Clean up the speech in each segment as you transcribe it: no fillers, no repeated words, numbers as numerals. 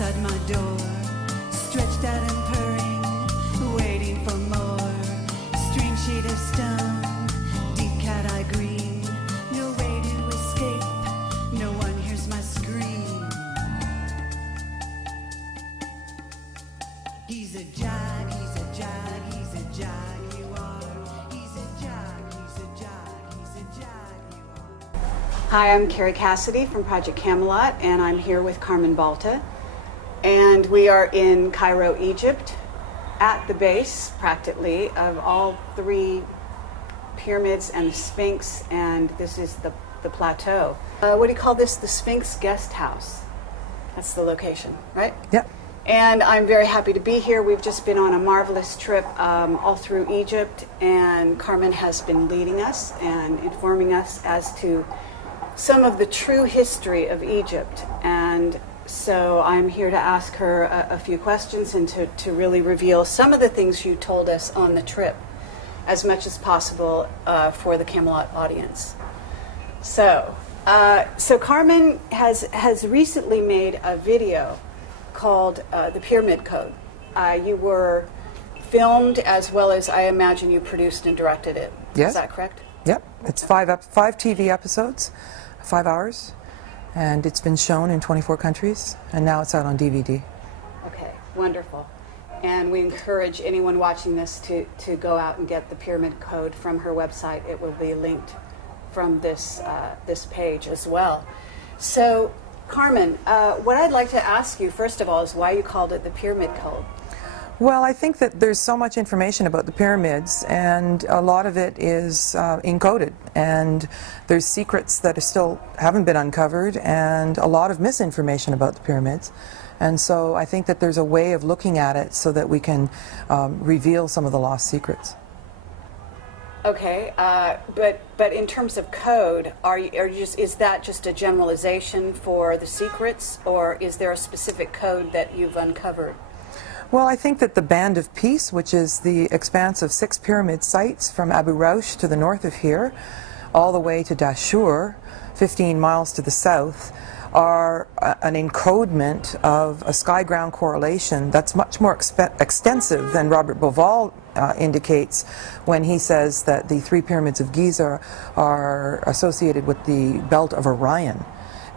outside my door, stretched out and purring, waiting for more. Strange shade of stone, deep cat-eye green, no way to escape, no one hears my scream. He's a jag, he's a jag, he's a jag, you are. He's a jag, he's a jag, he's a jag, you are. Hi, I'm Carrie Cassidy from Project CAMELOT, and I'm here with Carmen Boulter. And we are in Cairo, Egypt, at the base, practically, of all three pyramids and the Sphinx, and this is the plateau. What do you call this? The Sphinx Guest House. That's the location, right? Yep. And I'm very happy to be here. We've just been on a marvelous trip all through Egypt, and Carmen has been leading us and informing us as to some of the true history of Egypt. And so I'm here to ask her a few questions and to really reveal some of the things you told us on the trip as much as possible for the CAMELOT audience. So Carmen has recently made a video called The Pyramid Code. You were filmed as well as, I imagine, you produced and directed it. Yes. Is that correct? Yep. It's five TV episodes, 5 hours. And it's been shown in 24 countries, and now it's out on DVD. Okay, wonderful. And we encourage anyone watching this to go out and get the Pyramid Code from her website. It will be linked from this page as well. So, Carmen, what I'd like to ask you, first of all, is why you called it the Pyramid Code. Well, I think that there's so much information about the pyramids, and a lot of it is encoded, and there's secrets that still haven't been uncovered, and a lot of misinformation about the pyramids. And so I think that there's a way of looking at it so that we can reveal some of the lost secrets. Okay, but in terms of code, is that just a generalization for the secrets, or is there a specific code that you've uncovered? Well, I think that the Band of Peace, which is the expanse of 6 pyramid sites from Abu Raush to the north of here, all the way to Dashur, 15 miles to the south, are an encodement of a sky-ground correlation that's much more extensive than Robert Bauval indicates when he says that the 3 pyramids of Giza are associated with the belt of Orion.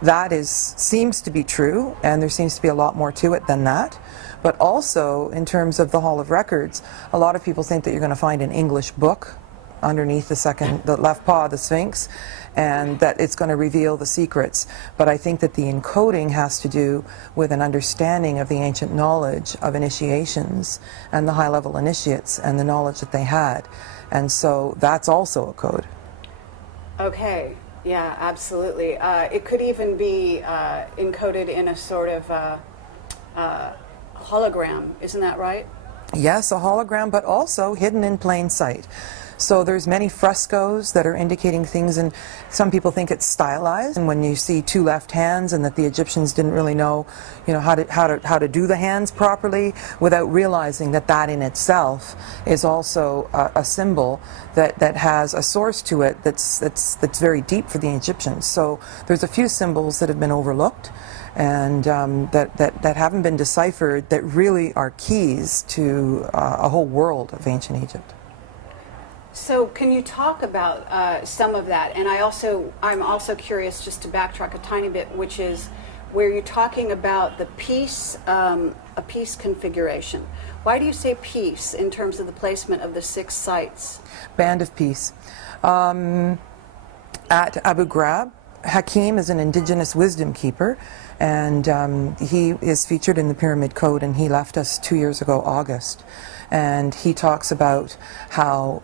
That seems to be true, and there seems to be a lot more to it than that. But also, in terms of the Hall of Records, a lot of people think that you're going to find an English book underneath the left paw of the Sphinx, and that it's going to reveal the secrets. But I think that the encoding has to do with an understanding of the ancient knowledge of initiations and the high-level initiates and the knowledge that they had. And so that's also a code. Okay. Yeah, absolutely. It could even be encoded in a sort of hologram, isn't that right? Yes, a hologram, but also hidden in plain sight. So there's many frescoes that are indicating things, and some people think it's stylized. And when you see 2 left hands, and that the Egyptians didn't really know, how to do the hands properly, without realizing that that in itself is also a symbol that has a source to it that's very deep for the Egyptians. So there's a few symbols that have been overlooked, and that haven't been deciphered, that really are keys to a whole world of ancient Egypt. So can you talk about some of that? And I'm also curious, just to backtrack a tiny bit, which is where you're talking about the piece, a piece configuration. Why do you say piece in terms of the placement of the 6 sites? Band of Peace. At Abu Ghraib, Hakim is an indigenous wisdom keeper, and he is featured in the Pyramid Code, and he left us 2 years ago, August. And he talks about how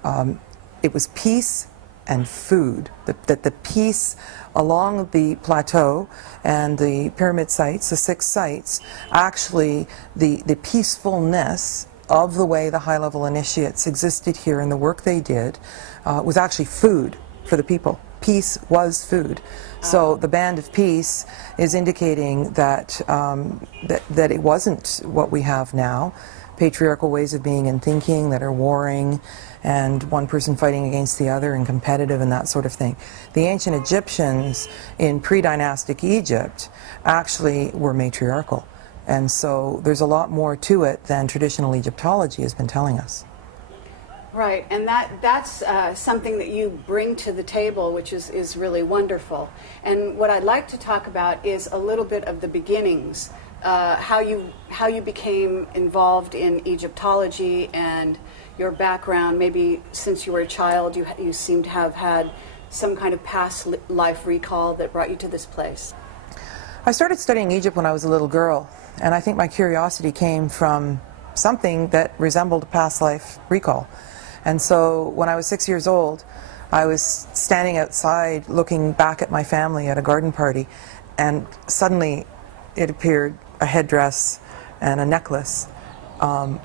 it was peace and food, that the peace along the plateau and the pyramid sites, the 6 sites, actually the peacefulness of the way the high-level initiates existed here and the work they did was actually food for the people. Peace was food. So the Band of Peace is indicating that, that it wasn't what we have now. Patriarchal ways of being and thinking that are warring, and one person fighting against the other and competitive and that sort of thing. The ancient Egyptians in pre-dynastic Egypt actually were matriarchal. And so there's a lot more to it than traditional Egyptology has been telling us. Right, and that's something that you bring to the table, which is really wonderful. And what I'd like to talk about is a little bit of the beginnings, how you became involved in Egyptology and your background. Maybe since you were a child, you seem to have had some kind of past life recall that brought you to this place. I started studying Egypt when I was a little girl, and I think my curiosity came from something that resembled a past life recall. And so when I was 6 years old, I was standing outside looking back at my family at a garden party, and suddenly it appeared a headdress and a necklace on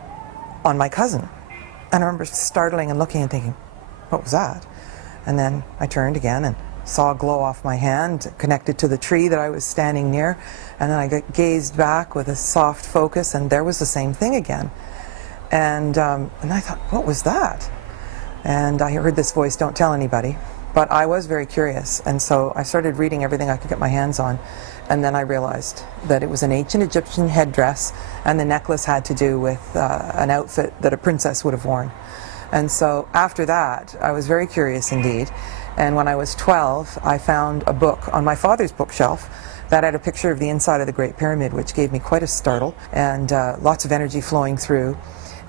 my cousin. And I remember startling and looking and thinking, what was that? And then I turned again and saw a glow off my hand connected to the tree that I was standing near, and then I gazed back with a soft focus, and there was the same thing again. And I thought, what was that? And I heard this voice, don't tell anybody. But I was very curious, and so I started reading everything I could get my hands on, and then I realized that it was an ancient Egyptian headdress, and the necklace had to do with an outfit that a princess would have worn. And so after that, I was very curious indeed. And when I was 12, I found a book on my father's bookshelf that had a picture of the inside of the Great Pyramid, which gave me quite a startle, and lots of energy flowing through.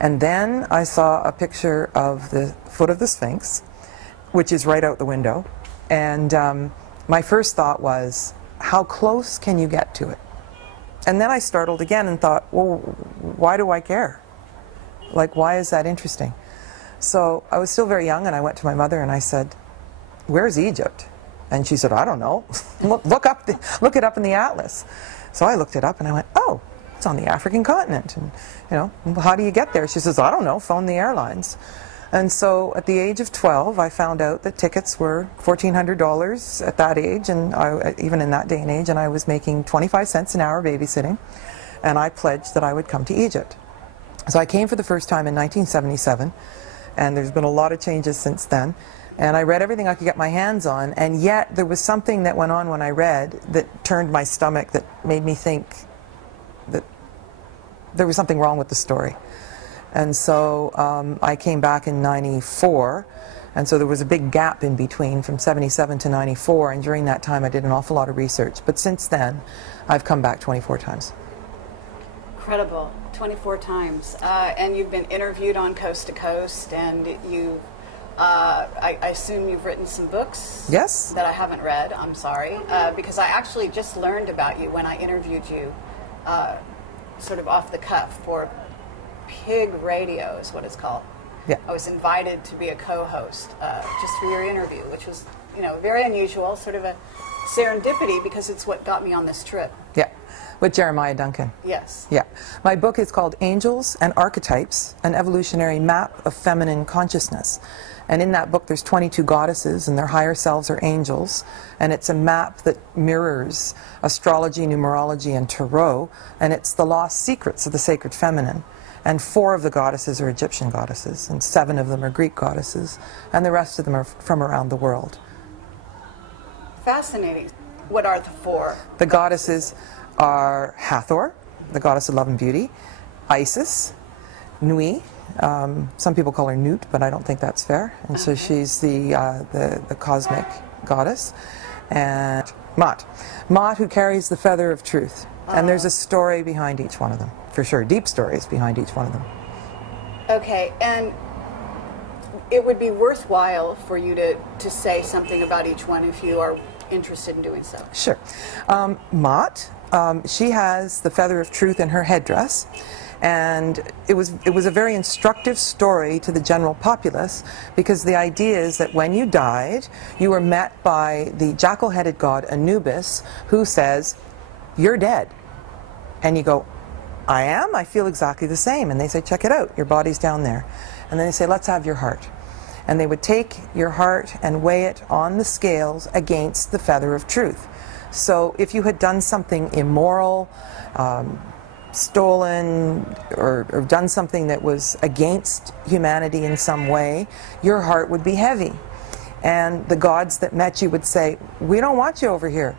And then I saw a picture of the foot of the Sphinx, which is right out the window. And my first thought was, how close can you get to it? And then I startled again and thought, well, why do I care? Like, why is that interesting? So I was still very young, and I went to my mother and I said, where's Egypt? And she said, I don't know. look it up in the atlas. So I looked it up and I went, oh, it's on the African continent. And, you know, how do you get there? She says, I don't know, phone the airlines. And so at the age of 12, I found out that tickets were $1,400 at that age, and even in that day and age, and I was making 25 cents an hour babysitting, and I pledged that I would come to Egypt. So I came for the first time in 1977, and there's been a lot of changes since then. And I read everything I could get my hands on, and yet there was something that went on when I read that turned my stomach, that made me think that there was something wrong with the story. And so I came back in '94, and so there was a big gap in between from '77 to '94, and during that time I did an awful lot of research. But since then, I've come back 24 times. Incredible, 24 times. And you've been interviewed on Coast to Coast, and you, I assume you've written some books? Yes. That I haven't read, I'm sorry, because I actually just learned about you when I interviewed you sort of off the cuff for Pig Radio is what it's called. Yeah. I was invited to be a co-host just for your interview, which was, you know, very unusual, sort of a serendipity, because it's what got me on this trip. Yeah, with Jeremiah Duncan. Yes. Yeah. My book is called Angels and Archetypes, an Evolutionary Map of Feminine Consciousness. And in that book there's 22 goddesses, and their higher selves are angels, and it's a map that mirrors astrology, numerology, and tarot, and it's the lost secrets of the sacred feminine. And 4 of the goddesses are Egyptian goddesses, and 7 of them are Greek goddesses, and the rest of them are from around the world. Fascinating. What are the 4? The goddesses are Hathor, the goddess of love and beauty, Isis, Nui, some people call her Nut, but I don't think that's fair, and so she's the cosmic goddess, and Ma'at. Ma'at, who carries the feather of truth. And there's a story behind each one of them, for sure, deep stories behind each one of them. Okay, and it would be worthwhile for you to say something about each one if you are interested in doing so. Sure. Ma'at, she has the feather of truth in her headdress, and it was a very instructive story to the general populace, because the idea is that when you died, you were met by the jackal-headed god Anubis, who says, you're dead. And you go, I am? I feel exactly the same. And they say, check it out, your body's down there. And then they say, let's have your heart. And they would take your heart and weigh it on the scales against the feather of truth. So if you had done something immoral, stolen, or done something that was against humanity in some way, your heart would be heavy. And the gods that met you would say, we don't want you over here.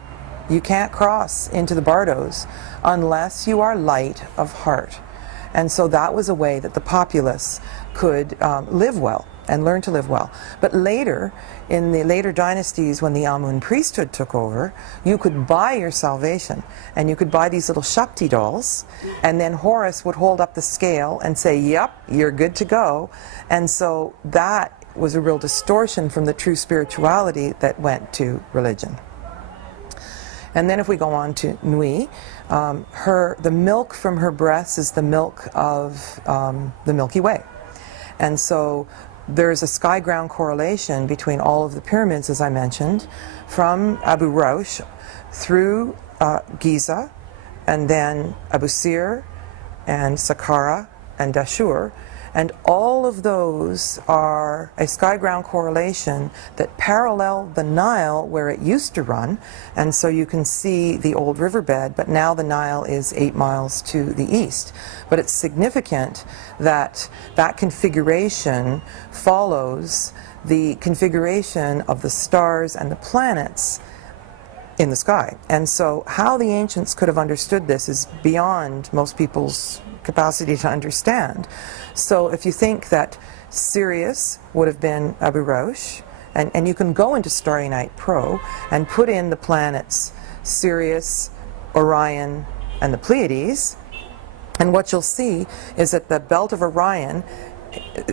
You can't cross into the bardos unless you are light of heart. And so that was a way that the populace could live well and learn to live well. But later, in the later dynasties, when the Amun priesthood took over, you could buy your salvation, and you could buy these little Shakti dolls, and then Horus would hold up the scale and say, yep, you're good to go. And so that was a real distortion from the true spirituality that went to religion. And then if we go on to Nui, the milk from her breasts is the milk of the Milky Way. And so there's a sky-ground correlation between all of the pyramids, as I mentioned, from Abu Rosh through Giza, and then Abu Sir, and Saqqara, and Dashur. And all of those are a sky-ground correlation that parallel the Nile where it used to run. And so you can see the old riverbed, but now the Nile is 8 miles to the east. But it's significant that that configuration follows the configuration of the stars and the planets in the sky. And so how the ancients could have understood this is beyond most people's capacity to understand. So if you think that Sirius would have been Abu Rosh, and you can go into Starry Night Pro and put in the planets Sirius, Orion, and the Pleiades, and what you'll see is that the belt of Orion,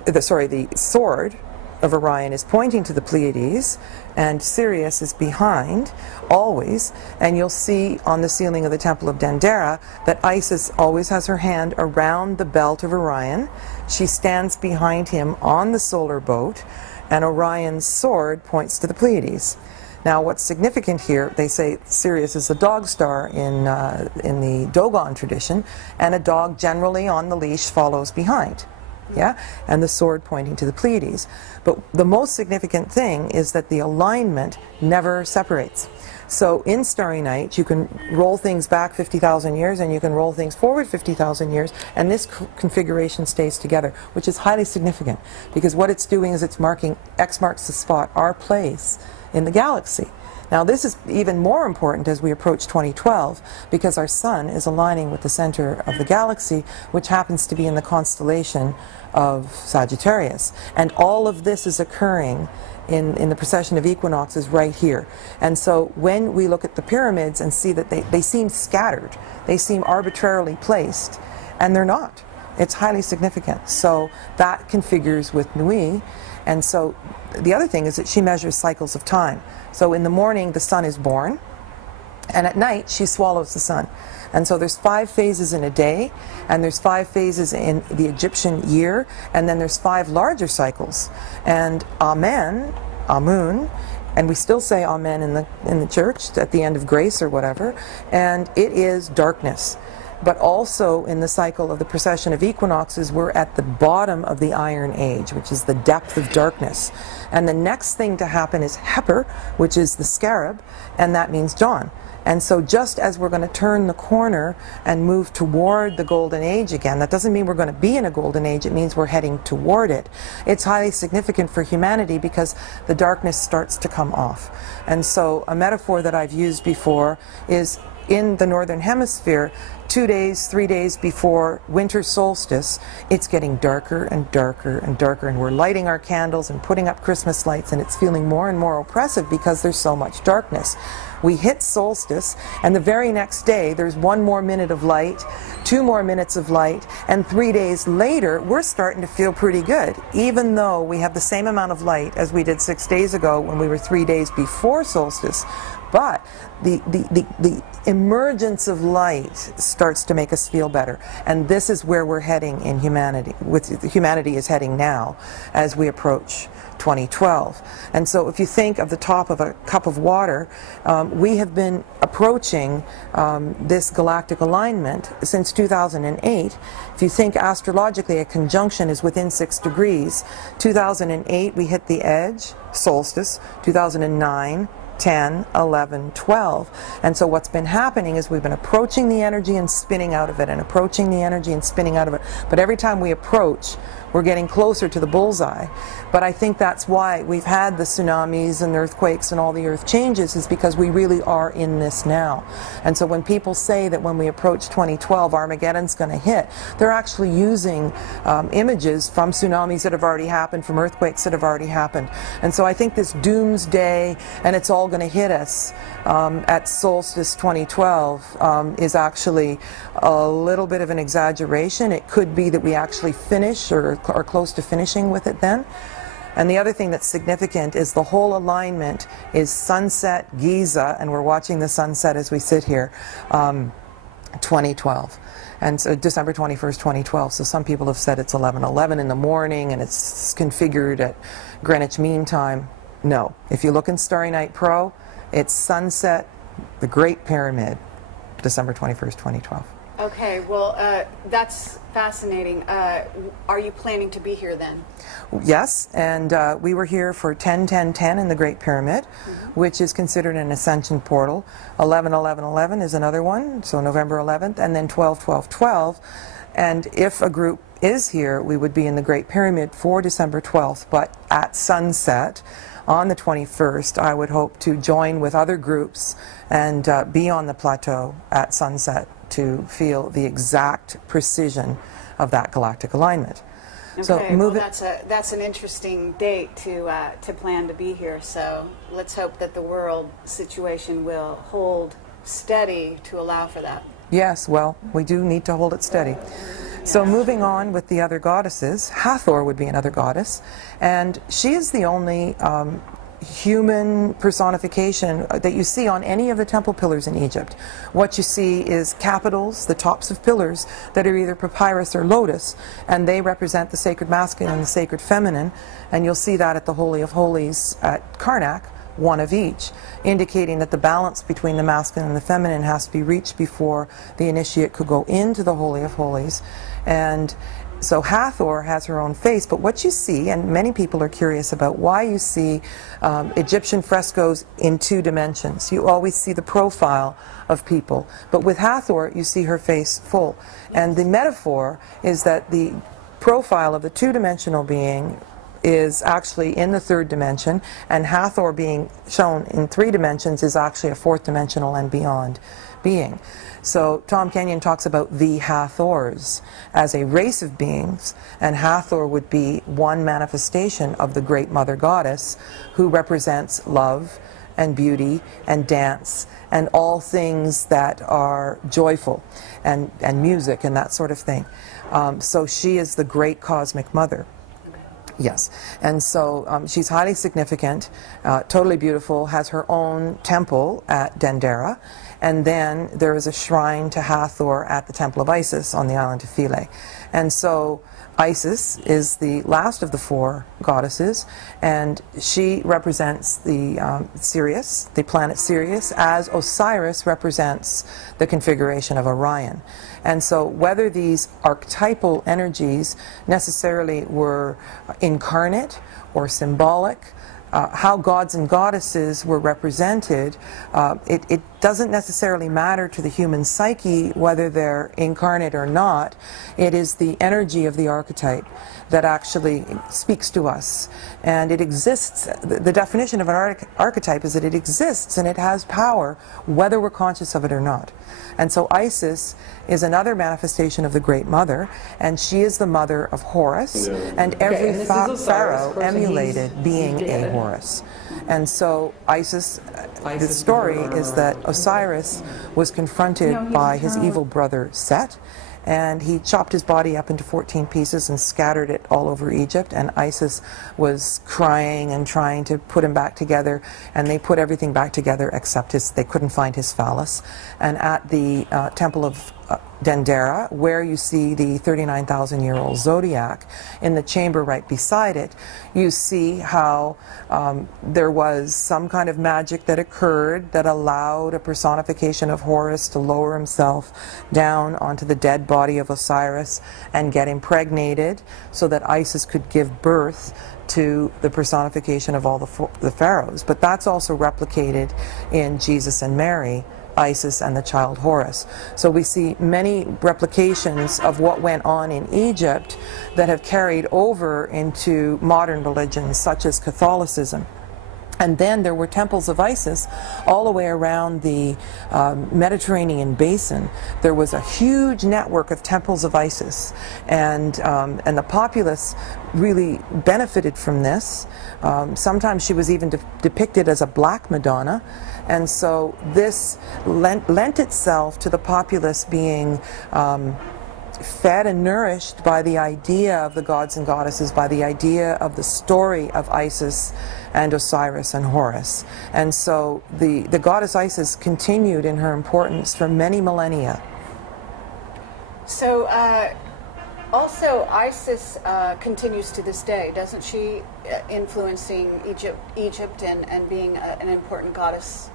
the sword of Orion is pointing to the Pleiades, and Sirius is behind, always, and you'll see on the ceiling of the Temple of Dendera that Isis always has her hand around the belt of Orion. She stands behind him on the solar boat, and Orion's sword points to the Pleiades. Now what's significant here, they say Sirius is a dog star in the Dogon tradition, and a dog generally on the leash follows behind. Yeah, and the sword pointing to the Pleiades. But the most significant thing is that the alignment never separates. So in Starry Night, you can roll things back 50,000 years, and you can roll things forward 50,000 years, and this configuration stays together, which is highly significant, because what it's doing is it's marking, X marks the spot, our place in the galaxy. Now this is even more important as we approach 2012, because our sun is aligning with the center of the galaxy, which happens to be in the constellation of Sagittarius. And all of this is occurring in the precession of equinoxes right here. And so when we look at the pyramids and see that they seem scattered, they seem arbitrarily placed, and they're not. It's highly significant. So that configures with Nui. And so the other thing is that she measures cycles of time. So in the morning the sun is born, and at night she swallows the sun. And so there's 5 phases in a day, and there's 5 phases in the Egyptian year, and then there's 5 larger cycles. And Amen, Amun, and we still say Amen in the church at the end of grace or whatever, and it is darkness. But also in the cycle of the precession of equinoxes, we're at the bottom of the Iron Age, which is the depth of darkness. And the next thing to happen is Heper, which is the scarab, and that means dawn. And so just as we're going to turn the corner and move toward the golden age again, that doesn't mean we're going to be in a golden age, it means we're heading toward it. It's highly significant for humanity because the darkness starts to come off. And so a metaphor that I've used before is in the northern hemisphere, 2 days, 3 days before winter solstice, it's getting darker and darker and darker, and we're lighting our candles and putting up Christmas lights, and it's feeling more and more oppressive because there's so much darkness. We hit solstice, and the very next day there's 1 more minute of light, 2 more minutes of light, and 3 days later we're starting to feel pretty good, even though we have the same amount of light as we did 6 days ago when we were 3 days before solstice. But the emergence of light starts to make us feel better, and this is where we're heading in humanity. Humanity is heading now as we approach 2012. And so if you think of the top of a cup of water, we have been approaching this galactic alignment since 2008. If you think astrologically, a conjunction is within 6 degrees. 2008 we hit the edge, solstice. 2009, 10, 11, 12. And so what's been happening is we've been approaching the energy and spinning out of it, and approaching the energy and spinning out of it. But every time we approach, we're getting closer to the bullseye. But I think that's why we've had the tsunamis and earthquakes and all the earth changes, is because we really are in this now. And so when people say that when we approach 2012 Armageddon's going to hit, they're actually using images from tsunamis that have already happened, from earthquakes that have already happened. And so I think this doomsday and it's all going to hit us at solstice 2012 is actually a little bit of an exaggeration. It could be that we actually finish or are close to finishing with it then. And the other thing that's significant is the whole alignment is sunset Giza, and we're watching the sunset as we sit here, 2012. And so December 21st, 2012. So some people have said it's 11:11 in the morning and it's configured at Greenwich Mean Time. No. If you look in Starry Night Pro, it's sunset, the Great Pyramid, December 21st, 2012. Okay, well, that's fascinating. Are you planning to be here then? Yes, and we were here for 10-10-10 in the Great Pyramid, which is considered an ascension portal. 11-11-11 is another one, so November 11th, and then 12-12-12. And if a group is here, we would be in the Great Pyramid for December 12th, but at sunset on the 21st, I would hope to join with other groups and be on the plateau at sunset to feel the exact precision of that galactic alignment. Okay, so well, that's an interesting date to plan to be here. So let's hope that the world situation will hold steady to allow for that. Yes, well, we do need to hold it steady. So moving on with the other goddesses, Hathor would be another goddess, and she is the only human personification that you see on any of the temple pillars in Egypt. What you see is capitals, the tops of pillars, that are either papyrus or lotus, and they represent the sacred masculine and the sacred feminine, and you'll see that at the Holy of Holies at Karnak, one of each, indicating that the balance between the masculine and the feminine has to be reached before the initiate could go into the Holy of Holies. And so Hathor has her own face, but what you see, and many people are curious about why you see Egyptian frescoes in two dimensions. You always see the profile of people, but with Hathor you see her face full. And the metaphor is that the profile of the two-dimensional being is actually in the third dimension, and Hathor being shown in three dimensions is actually a fourth dimensional and beyond being. So Tom Kenyon talks about the Hathors as a race of beings, and Hathor would be one manifestation of the great mother goddess who represents love and beauty and dance and all things that are joyful and music and that sort of thing. So she is the great cosmic mother. Yes, and so she's highly significant, totally beautiful, has her own temple at Dendera, and then there is a shrine to Hathor at the Temple of Isis on the island of Philae. And so Isis is the last of the four goddesses, and she represents the Sirius, the planet Sirius, as Osiris represents the configuration of Orion. And so whether these archetypal energies necessarily were incarnate or symbolic, how gods and goddesses were represented, it doesn't necessarily matter to the human psyche whether they're incarnate or not. It is the energy of the archetype that actually speaks to us. And it exists. The definition of an archetype is that it exists and it has power whether we're conscious of it or not. And so Isis is another manifestation of the Great Mother, and she is the mother of Horus, and every pharaoh emulated being a Horus. And so Isis, the story is that Osiris was confronted by his evil brother Set, and he chopped his body up into 14 pieces and scattered it all over Egypt, and Isis was crying and trying to put him back together, and they put everything back together except they couldn't find his phallus. And at the temple of Dendera, where you see the 39,000-year-old zodiac, in the chamber right beside it, you see how there was some kind of magic that occurred that allowed a personification of Horus to lower himself down onto the dead body of Osiris and get impregnated so that Isis could give birth to the personification of all the pharaohs. But that's also replicated in Jesus and Mary Isis and the child Horus. So we see many replications of what went on in Egypt that have carried over into modern religions such as Catholicism. And then there were temples of Isis all the way around the Mediterranean basin. There was a huge network of temples of Isis, and the populace really benefited from this. Sometimes she was even depicted as a black Madonna, and so this lent itself to the populace being fed and nourished by the idea of the gods and goddesses, by the idea of the story of Isis and Osiris and Horus. And so the goddess Isis continued in her importance for many millennia. So also Isis continues to this day, doesn't she, influencing Egypt and being an important goddess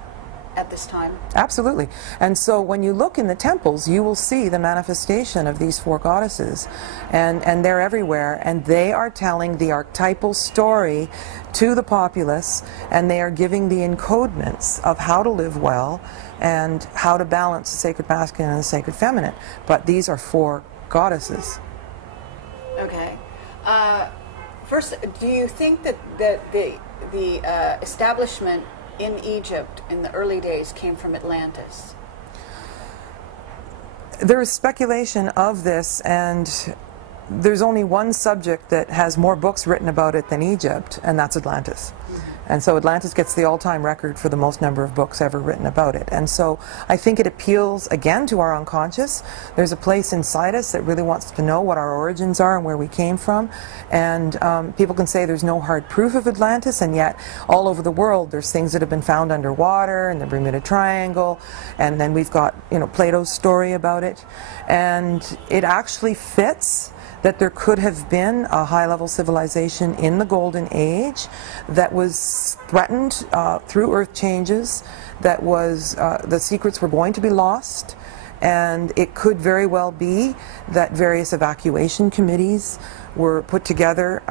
at this time? Absolutely. And so when you look in the temples, you will see the manifestation of these four goddesses, and they're everywhere, and they are telling the archetypal story to the populace, and they are giving the encodements of how to live well and how to balance the sacred masculine and the sacred feminine. But these are four goddesses. Okay. First, do you think that the establishment in Egypt in the early days came from Atlantis? There is speculation of this, and there's only one subject that has more books written about it than Egypt, and that's Atlantis. And so Atlantis gets the all-time record for the most number of books ever written about it. And so I think it appeals again to our unconscious. There's a place inside us that really wants to know what our origins are and where we came from. And people can say there's no hard proof of Atlantis, and yet all over the world there's things that have been found underwater in the Bermuda Triangle, and then we've got, you know, Plato's story about it. And it actually fits that there could have been a high-level civilization in the Golden Age that was threatened through earth changes, that was the secrets were going to be lost, and it could very well be that various evacuation committees were put together,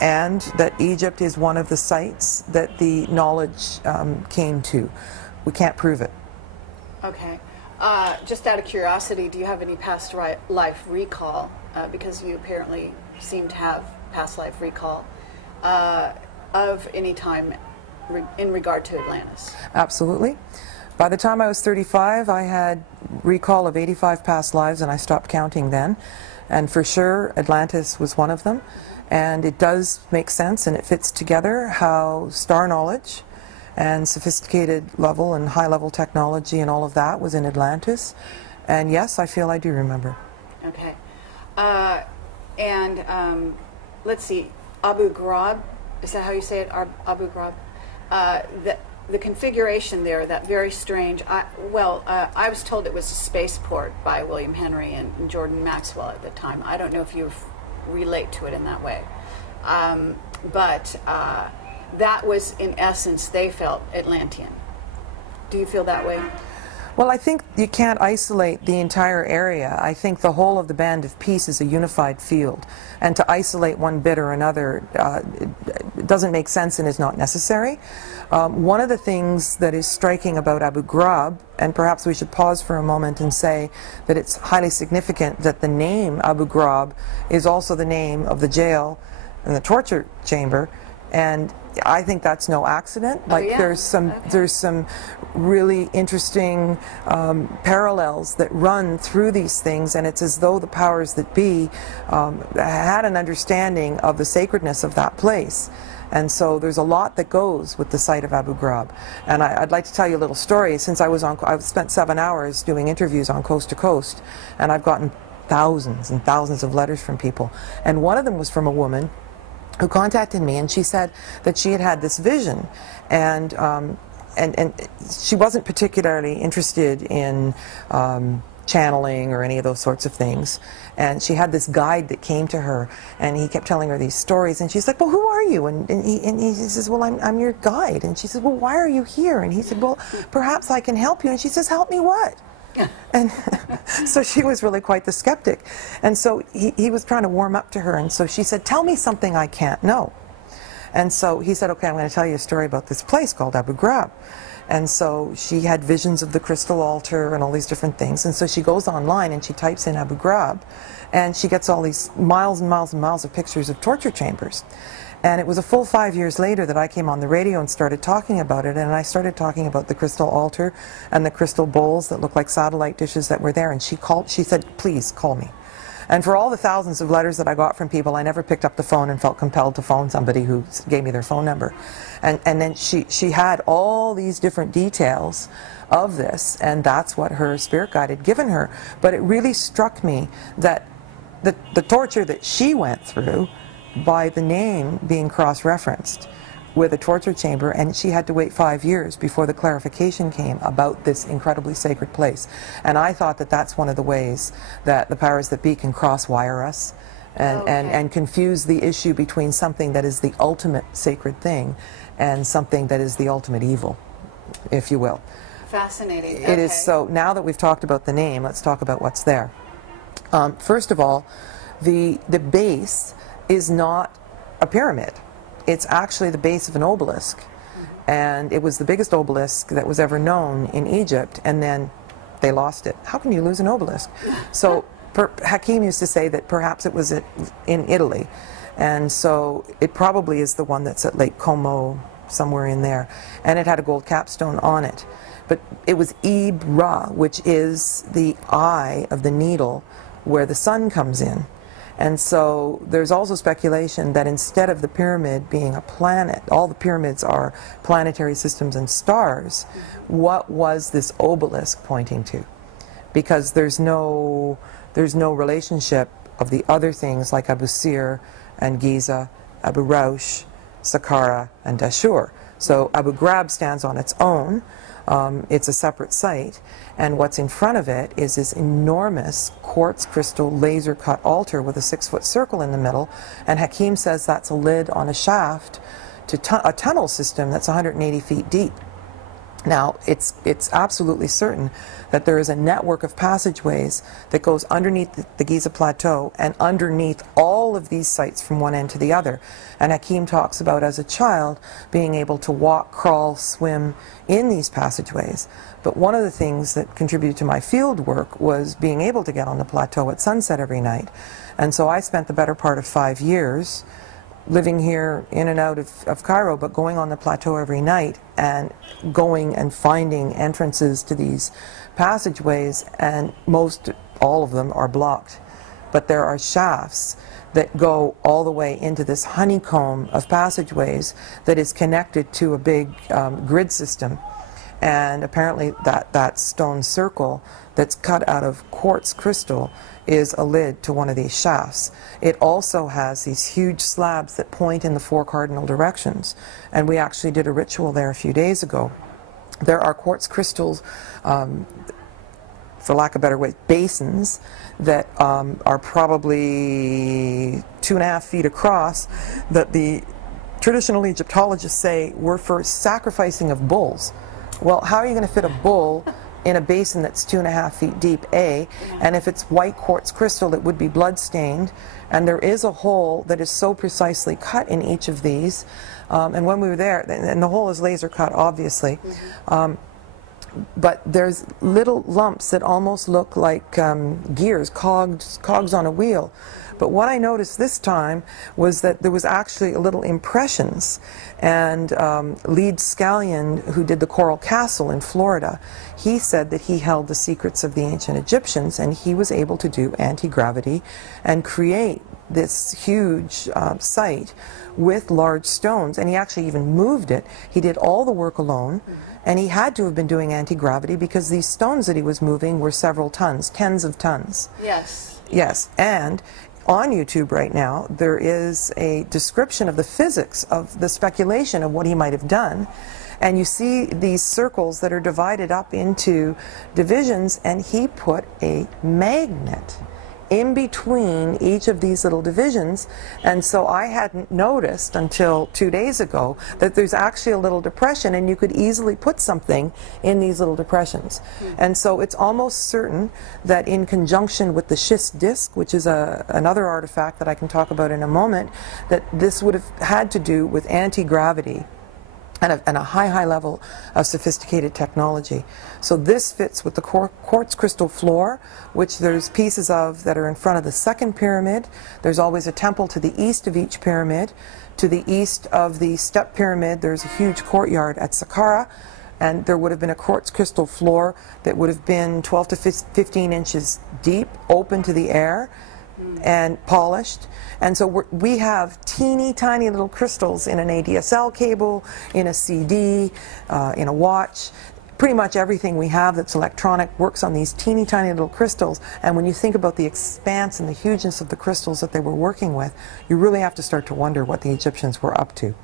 and that Egypt is one of the sites that the knowledge came to. We can't prove it. Okay. Just out of curiosity, do you have any past life recall? Because you apparently seem to have past life recall of any time in regard to Atlantis. Absolutely. By the time I was 35, I had recall of 85 past lives, and I stopped counting then. And for sure, Atlantis was one of them. And it does make sense, and it fits together how star knowledge and sophisticated level and high-level technology and all of that was in Atlantis. And yes, I feel I do remember. Okay. Let's see, Abu Ghraib, is that how you say it, Abu Ghraib? The configuration there, that very strange, I was told it was a spaceport by William Henry and Jordan Maxwell at the time. I don't know if you relate to it in that way. That was, in essence, they felt Atlantean. Do you feel that way? Well, I think you can't isolate the entire area. I think the whole of the Band of Peace is a unified field. And to isolate one bit or another doesn't make sense and is not necessary. One of the things that is striking about Abu Ghraib, and perhaps we should pause for a moment and say that it's highly significant that the name Abu Ghraib is also the name of the jail and the torture chamber. And I think that's no accident. Like, there's some really interesting parallels that run through these things, and it's as though the powers that be had an understanding of the sacredness of that place. And so there's a lot that goes with the site of Abu Ghraib. And I'd like to tell you a little story. Since I've spent 7 hours doing interviews on Coast to Coast, and I've gotten thousands and thousands of letters from people. And one of them was from a woman who contacted me, and she said that she had had this vision, and she wasn't particularly interested in channeling or any of those sorts of things. And she had this guide that came to her, and he kept telling her these stories, and she's like, well, who are you? And he says, well, I'm your guide. And she says, well, why are you here? And he said, well, perhaps I can help you. And she says, help me what? And so she was really quite the skeptic. And so he was trying to warm up to her, and so she said, tell me something I can't know. And so he said, okay, I'm going to tell you a story about this place called Abu Ghraib. And so she had visions of the crystal altar and all these different things. And so she goes online and she types in Abu Ghraib, and she gets all these miles and miles and miles of pictures of torture chambers. And it was a full 5 years later that I came on the radio and started talking about it, and I started talking about the crystal altar and the crystal bowls that looked like satellite dishes that were there. And she said, please call me. And for all the thousands of letters that I got from people, I never picked up the phone and felt compelled to phone somebody who gave me their phone number. And then she had all these different details of this, and that's what her spirit guide had given her. But it really struck me that the torture that she went through by the name being cross-referenced with a torture chamber, and she had to wait 5 years before the clarification came about this incredibly sacred place. And I thought that that's one of the ways that the powers that be can cross-wire us and confuse the issue between something that is the ultimate sacred thing and something that is the ultimate evil, if you will. Fascinating. It is. So now that we've talked about the name, let's talk about what's there. First of all, the base is not a pyramid. It's actually the base of an obelisk, and it was the biggest obelisk that was ever known in Egypt, and then they lost it. How can you lose an obelisk? So Hakim used to say that perhaps it was in Italy, and so it probably is the one that's at Lake Como, somewhere in there, and it had a gold capstone on it. But it was Ibra, which is the eye of the needle where the sun comes in. And so there's also speculation that instead of the pyramid being a planet, all the pyramids are planetary systems and stars, what was this obelisk pointing to? Because there's no relationship of the other things like Abu Sir and Giza, Abu Raush, Saqqara, and Dashur. So Abu Ghraib stands on its own. It's a separate site, and what's in front of it is this enormous quartz crystal laser cut altar with a 6-foot circle in the middle, and Hakim says that's a lid on a shaft to a tunnel system that's 180 feet deep. Now, it's absolutely certain that there is a network of passageways that goes underneath the Giza Plateau and underneath all of these sites from one end to the other. And Hakim talks about, as a child, being able to walk, crawl, swim in these passageways. But one of the things that contributed to my field work was being able to get on the plateau at sunset every night. And so I spent the better part of 5 years living here in and out of Cairo, but going on the plateau every night and going and finding entrances to these passageways, and all of them are blocked. But there are shafts that go all the way into this honeycomb of passageways that is connected to a big grid system. And apparently that stone circle that's cut out of quartz crystal is a lid to one of these shafts. It also has these huge slabs that point in the 4 cardinal directions, and we actually did a ritual there a few days ago. There are quartz crystals, for lack of a better way, basins that are probably 2.5 feet across, that the traditional Egyptologists say were for sacrificing of bulls. Well, how are you going to fit a bull in a basin that's 2.5 feet deep, A, and if it's white quartz crystal, it would be blood-stained, and there is a hole that is so precisely cut in each of these, and when we were there, and the hole is laser cut, obviously, but there's little lumps that almost look like gears, cogs on a wheel. But what I noticed this time was that there was actually a little impressions, and Lead Scallion, who did the Coral Castle in Florida, he said that he held the secrets of the ancient Egyptians, and he was able to do anti-gravity and create this huge site with large stones, and he actually even moved it. He did all the work alone, and he had to have been doing anti-gravity because these stones that he was moving were several tons, tens of tons. Yes. Yes, and on YouTube right now there is a description of the physics of the speculation of what he might have done, and you see these circles that are divided up into divisions, and he put a magnet in between each of these little divisions. And so I hadn't noticed until 2 days ago that there's actually a little depression, and you could easily put something in these little depressions. And so it's almost certain that in conjunction with the schist disc, which is another artifact that I can talk about in a moment, that this would have had to do with anti-gravity and a high level of sophisticated technology. So this fits with the quartz crystal floor, which there's pieces of that are in front of the second pyramid. There's always a temple to the east of each pyramid. To the east of the step pyramid, there's a huge courtyard at Saqqara, and there would have been a quartz crystal floor that would have been 12 to 15 inches deep, open to the air, and polished. And so we have teeny tiny little crystals in an ADSL cable, in a CD, in a watch. Pretty much everything we have that's electronic works on these teeny tiny little crystals. And when you think about the expanse and the hugeness of the crystals that they were working with, you really have to start to wonder what the Egyptians were up to.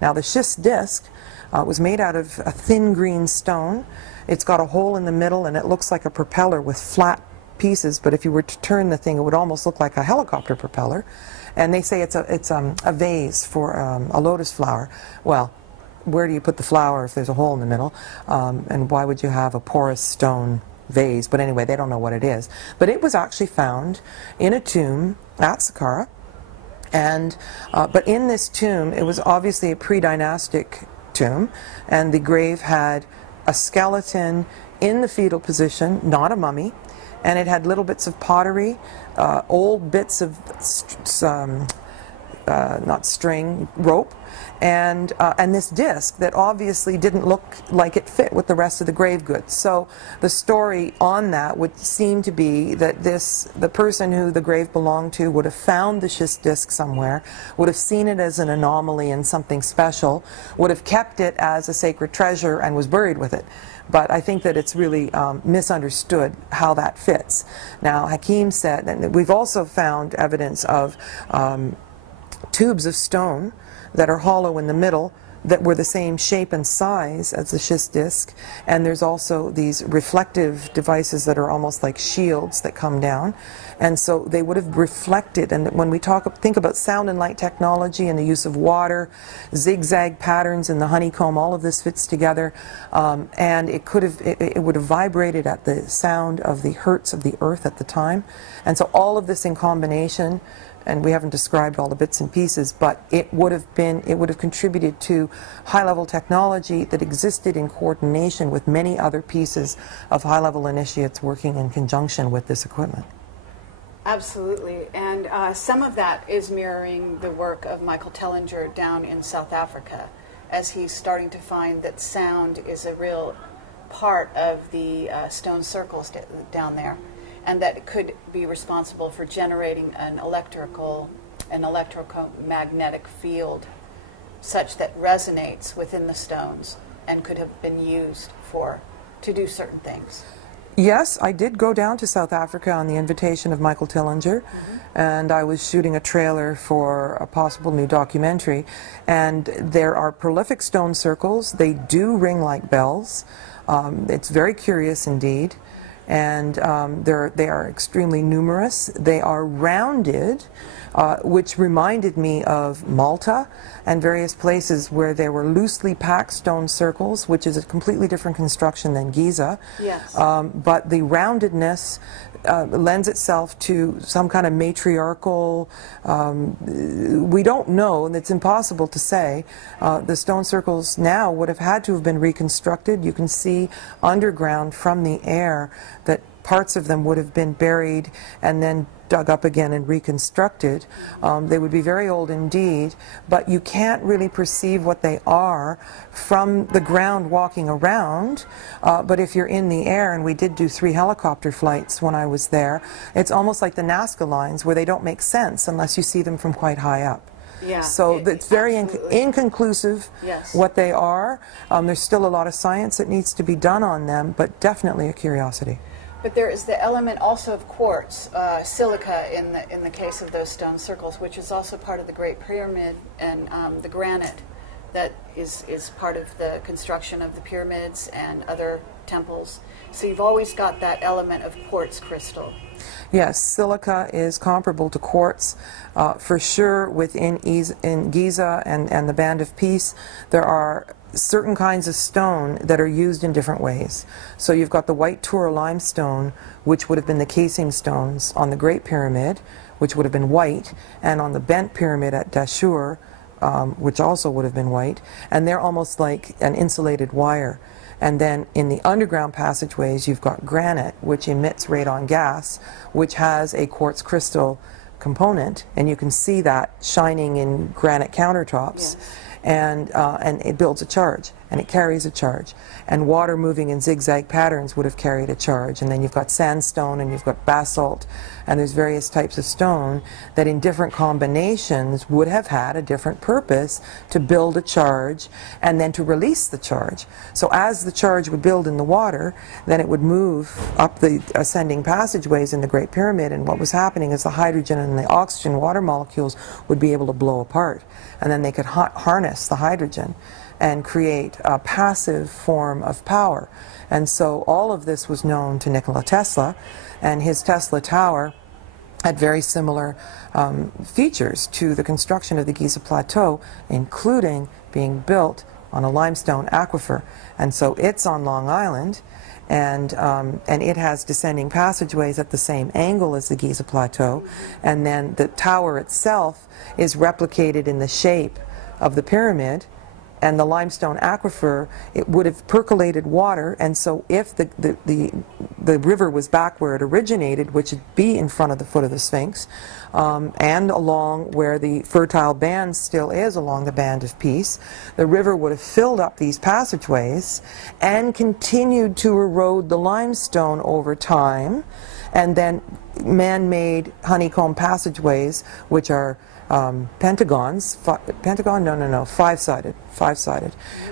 Now the schist disc was made out of a thin green stone. It's got a hole in the middle and it looks like a propeller with flat pieces, but if you were to turn the thing, it would almost look like a helicopter propeller. And they say it's a vase for a lotus flower. Well, where do you put the flower if there's a hole in the middle? And why would you have a porous stone vase? But anyway, they don't know what it is. But it was actually found in a tomb at Saqqara. And but in this tomb, it was obviously a pre-dynastic tomb, and the grave had a skeleton in the fetal position, not a mummy. And it had little bits of pottery, old bits of not string, rope, and this disc that obviously didn't look like it fit with the rest of the grave goods. So the story on that would seem to be that the person who the grave belonged to would have found the schist disc somewhere, would have seen it as an anomaly and something special, would have kept it as a sacred treasure and was buried with it. But I think that it's really misunderstood how that fits. Now, Hakim said, and we've also found evidence of tubes of stone that are hollow in the middle that were the same shape and size as the schist disc, and there's also these reflective devices that are almost like shields that come down, and so they would have reflected. And when we think about sound and light technology and the use of water, zigzag patterns in the honeycomb, all of this fits together, and it would have vibrated at the sound of the hertz of the earth at the time, and so all of this in combination. And we haven't described all the bits and pieces, but it would have contributed to high-level technology that existed in coordination with many other pieces of high-level initiates working in conjunction with this equipment. Absolutely, and some of that is mirroring the work of Michael Tellinger down in South Africa, as he's starting to find that sound is a real part of the stone circles down there, and that it could be responsible for generating an electromagnetic field such that resonates within the stones and could have been used to do certain things. Yes, I did go down to South Africa on the invitation of Michael Tellinger, and I was shooting a trailer for a possible new documentary, and there are prolific stone circles. They do ring like bells. It's very curious indeed. And they are extremely numerous. They are rounded, which reminded me of Malta and various places where there were loosely packed stone circles, which is a completely different construction than Giza. Yes. But the roundedness lends itself to some kind of matriarchal, we don't know, and it's impossible to say. The stone circles now would have had to have been reconstructed. You can see underground from the air that parts of them would have been buried and then dug up again and reconstructed. They would be very old indeed, but you can't really perceive what they are from the ground walking around. But if you're in the air, and we did do 3 helicopter flights when I was there, it's almost like the Nazca lines where they don't make sense unless you see them from quite high up. Yeah, so it's very inconclusive what they are. There's still a lot of science that needs to be done on them, but definitely a curiosity. But there is the element also of quartz, silica in the case of those stone circles, which is also part of the Great Pyramid, and the granite that is part of the construction of the pyramids and other temples. So you've always got that element of quartz crystal. Yes, silica is comparable to quartz. For sure, within Giza and the Band of Peace, there are certain kinds of stone that are used in different ways. So you've got the white Tura limestone, which would have been the casing stones on the Great Pyramid, which would have been white, and on the bent pyramid at Dashur, which also would have been white, and they're almost like an insulated wire. And then in the underground passageways, you've got granite, which emits radon gas, which has a quartz crystal component, and you can see that shining in granite countertops. Yes. And it builds a charge, and it carries a charge. And water moving in zigzag patterns would have carried a charge. And then you've got sandstone, and you've got basalt, and there's various types of stone that in different combinations would have had a different purpose to build a charge and then to release the charge. So as the charge would build in the water, then it would move up the ascending passageways in the Great Pyramid, and what was happening is the hydrogen and the oxygen water molecules would be able to blow apart, and then they could harness the hydrogen and create a passive form of power. And so all of this was known to Nikola Tesla, and his Tesla Tower had very similar features to the construction of the Giza Plateau, including being built on a limestone aquifer. And so it's on Long Island, and it has descending passageways at the same angle as the Giza Plateau, and then the tower itself is replicated in the shape of the pyramid, and the limestone aquifer, it would have percolated water, and so if the river was back where it originated, which would be in front of the foot of the Sphinx, and along where the fertile band still is along the Band of Peace, the river would have filled up these passageways and continued to erode the limestone over time, and then man-made honeycomb passageways, which are pentagons, five-sided.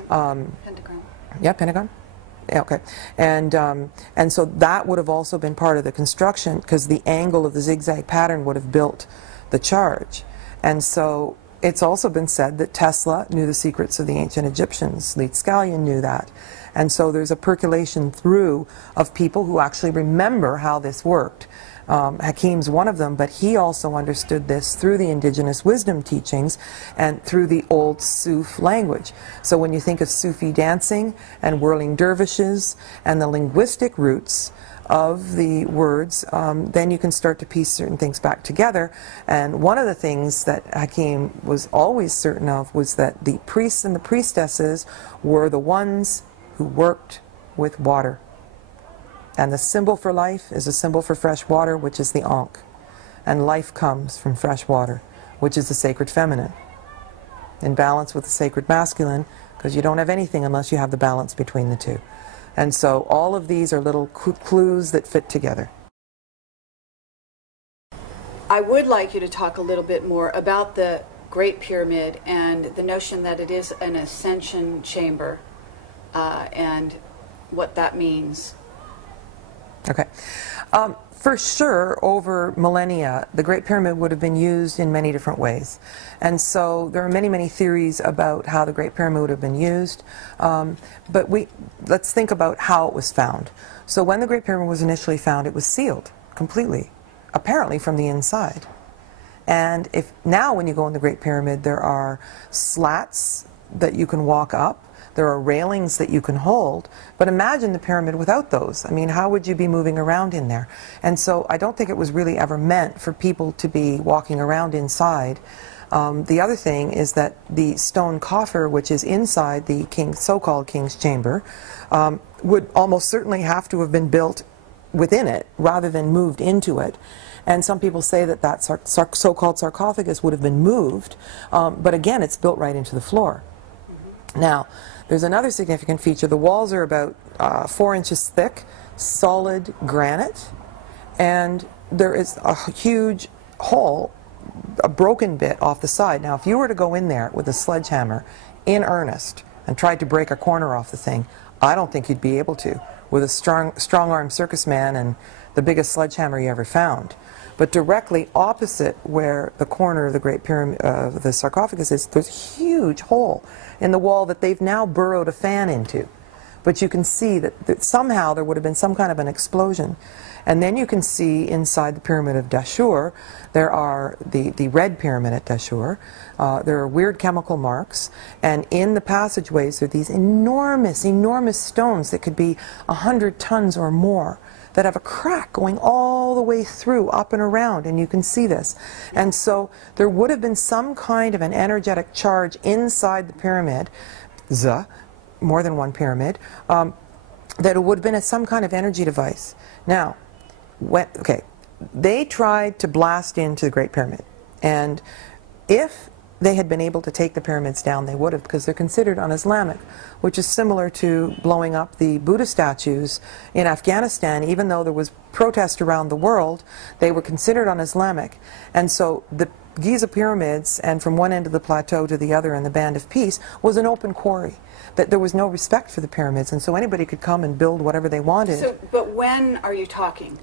Pentagon. Yeah, pentagon. Yeah, okay. And so that would have also been part of the construction, because the angle of the zigzag pattern would have built the charge. And so it's also been said that Tesla knew the secrets of the ancient Egyptians. Leet Scallion knew that. And so there's a percolation through of people who actually remember how this worked. Hakim's one of them, but he also understood this through the indigenous wisdom teachings and through the old Suf language. So when you think of Sufi dancing and whirling dervishes and the linguistic roots of the words, then you can start to piece certain things back together. And one of the things that Hakim was always certain of was that the priests and the priestesses were the ones who worked with water. And the symbol for life is a symbol for fresh water, which is the Ankh. And life comes from fresh water, which is the sacred feminine, in balance with the sacred masculine, because you don't have anything unless you have the balance between the two. And so all of these are little clues that fit together. I would like you to talk a little bit more about the Great Pyramid and the notion that it is an ascension chamber and what that means. Okay. For sure, over millennia, the Great Pyramid would have been used in many different ways. And so there are many, many theories about how the Great Pyramid would have been used. But let's think about how it was found. So when the Great Pyramid was initially found, it was sealed completely, apparently from the inside. And now when you go in the Great Pyramid, there are slats that you can walk up. There are railings that you can hold, but imagine the pyramid without those. I mean, how would you be moving around in there? And so I don't think it was really ever meant for people to be walking around inside. The other thing is that the stone coffer, which is inside the so-called king's chamber, would almost certainly have to have been built within it rather than moved into it. And some people say that that so-called sarcophagus would have been moved, but again, it's built right into the floor. Now, there's another significant feature. The walls are about 4 inches thick, solid granite, and there is a huge hole, a broken bit off the side. Now, if you were to go in there with a sledgehammer in earnest and tried to break a corner off the thing, I don't think you'd be able to, with a strong-armed circus man and the biggest sledgehammer you ever found. But directly opposite where the corner of the Great Pyramid, the sarcophagus is, there's a huge hole in the wall that they've now burrowed a fan into. But you can see that somehow there would have been some kind of an explosion. And then you can see inside the Pyramid of Dashur, there are the red pyramid at Dashur, there are weird chemical marks, and in the passageways there are these enormous, enormous stones that could be 100 tons or more that have a crack going all the way through, up and around, and you can see this. And so there would have been some kind of an energetic charge inside the pyramid, more than one pyramid, that it would have been some kind of energy device. Now, they tried to blast into the Great Pyramid, and if they had been able to take the pyramids down, they would have, because they're considered un-Islamic, which is similar to blowing up the Buddha statues in Afghanistan. Even though there was protest around the world, they were considered un-Islamic. And so the Giza pyramids, and from one end of the plateau to the other in the Band of Peace, was an open quarry. That there was no respect for the pyramids, and so anybody could come and build whatever they wanted. So, but when are you talking?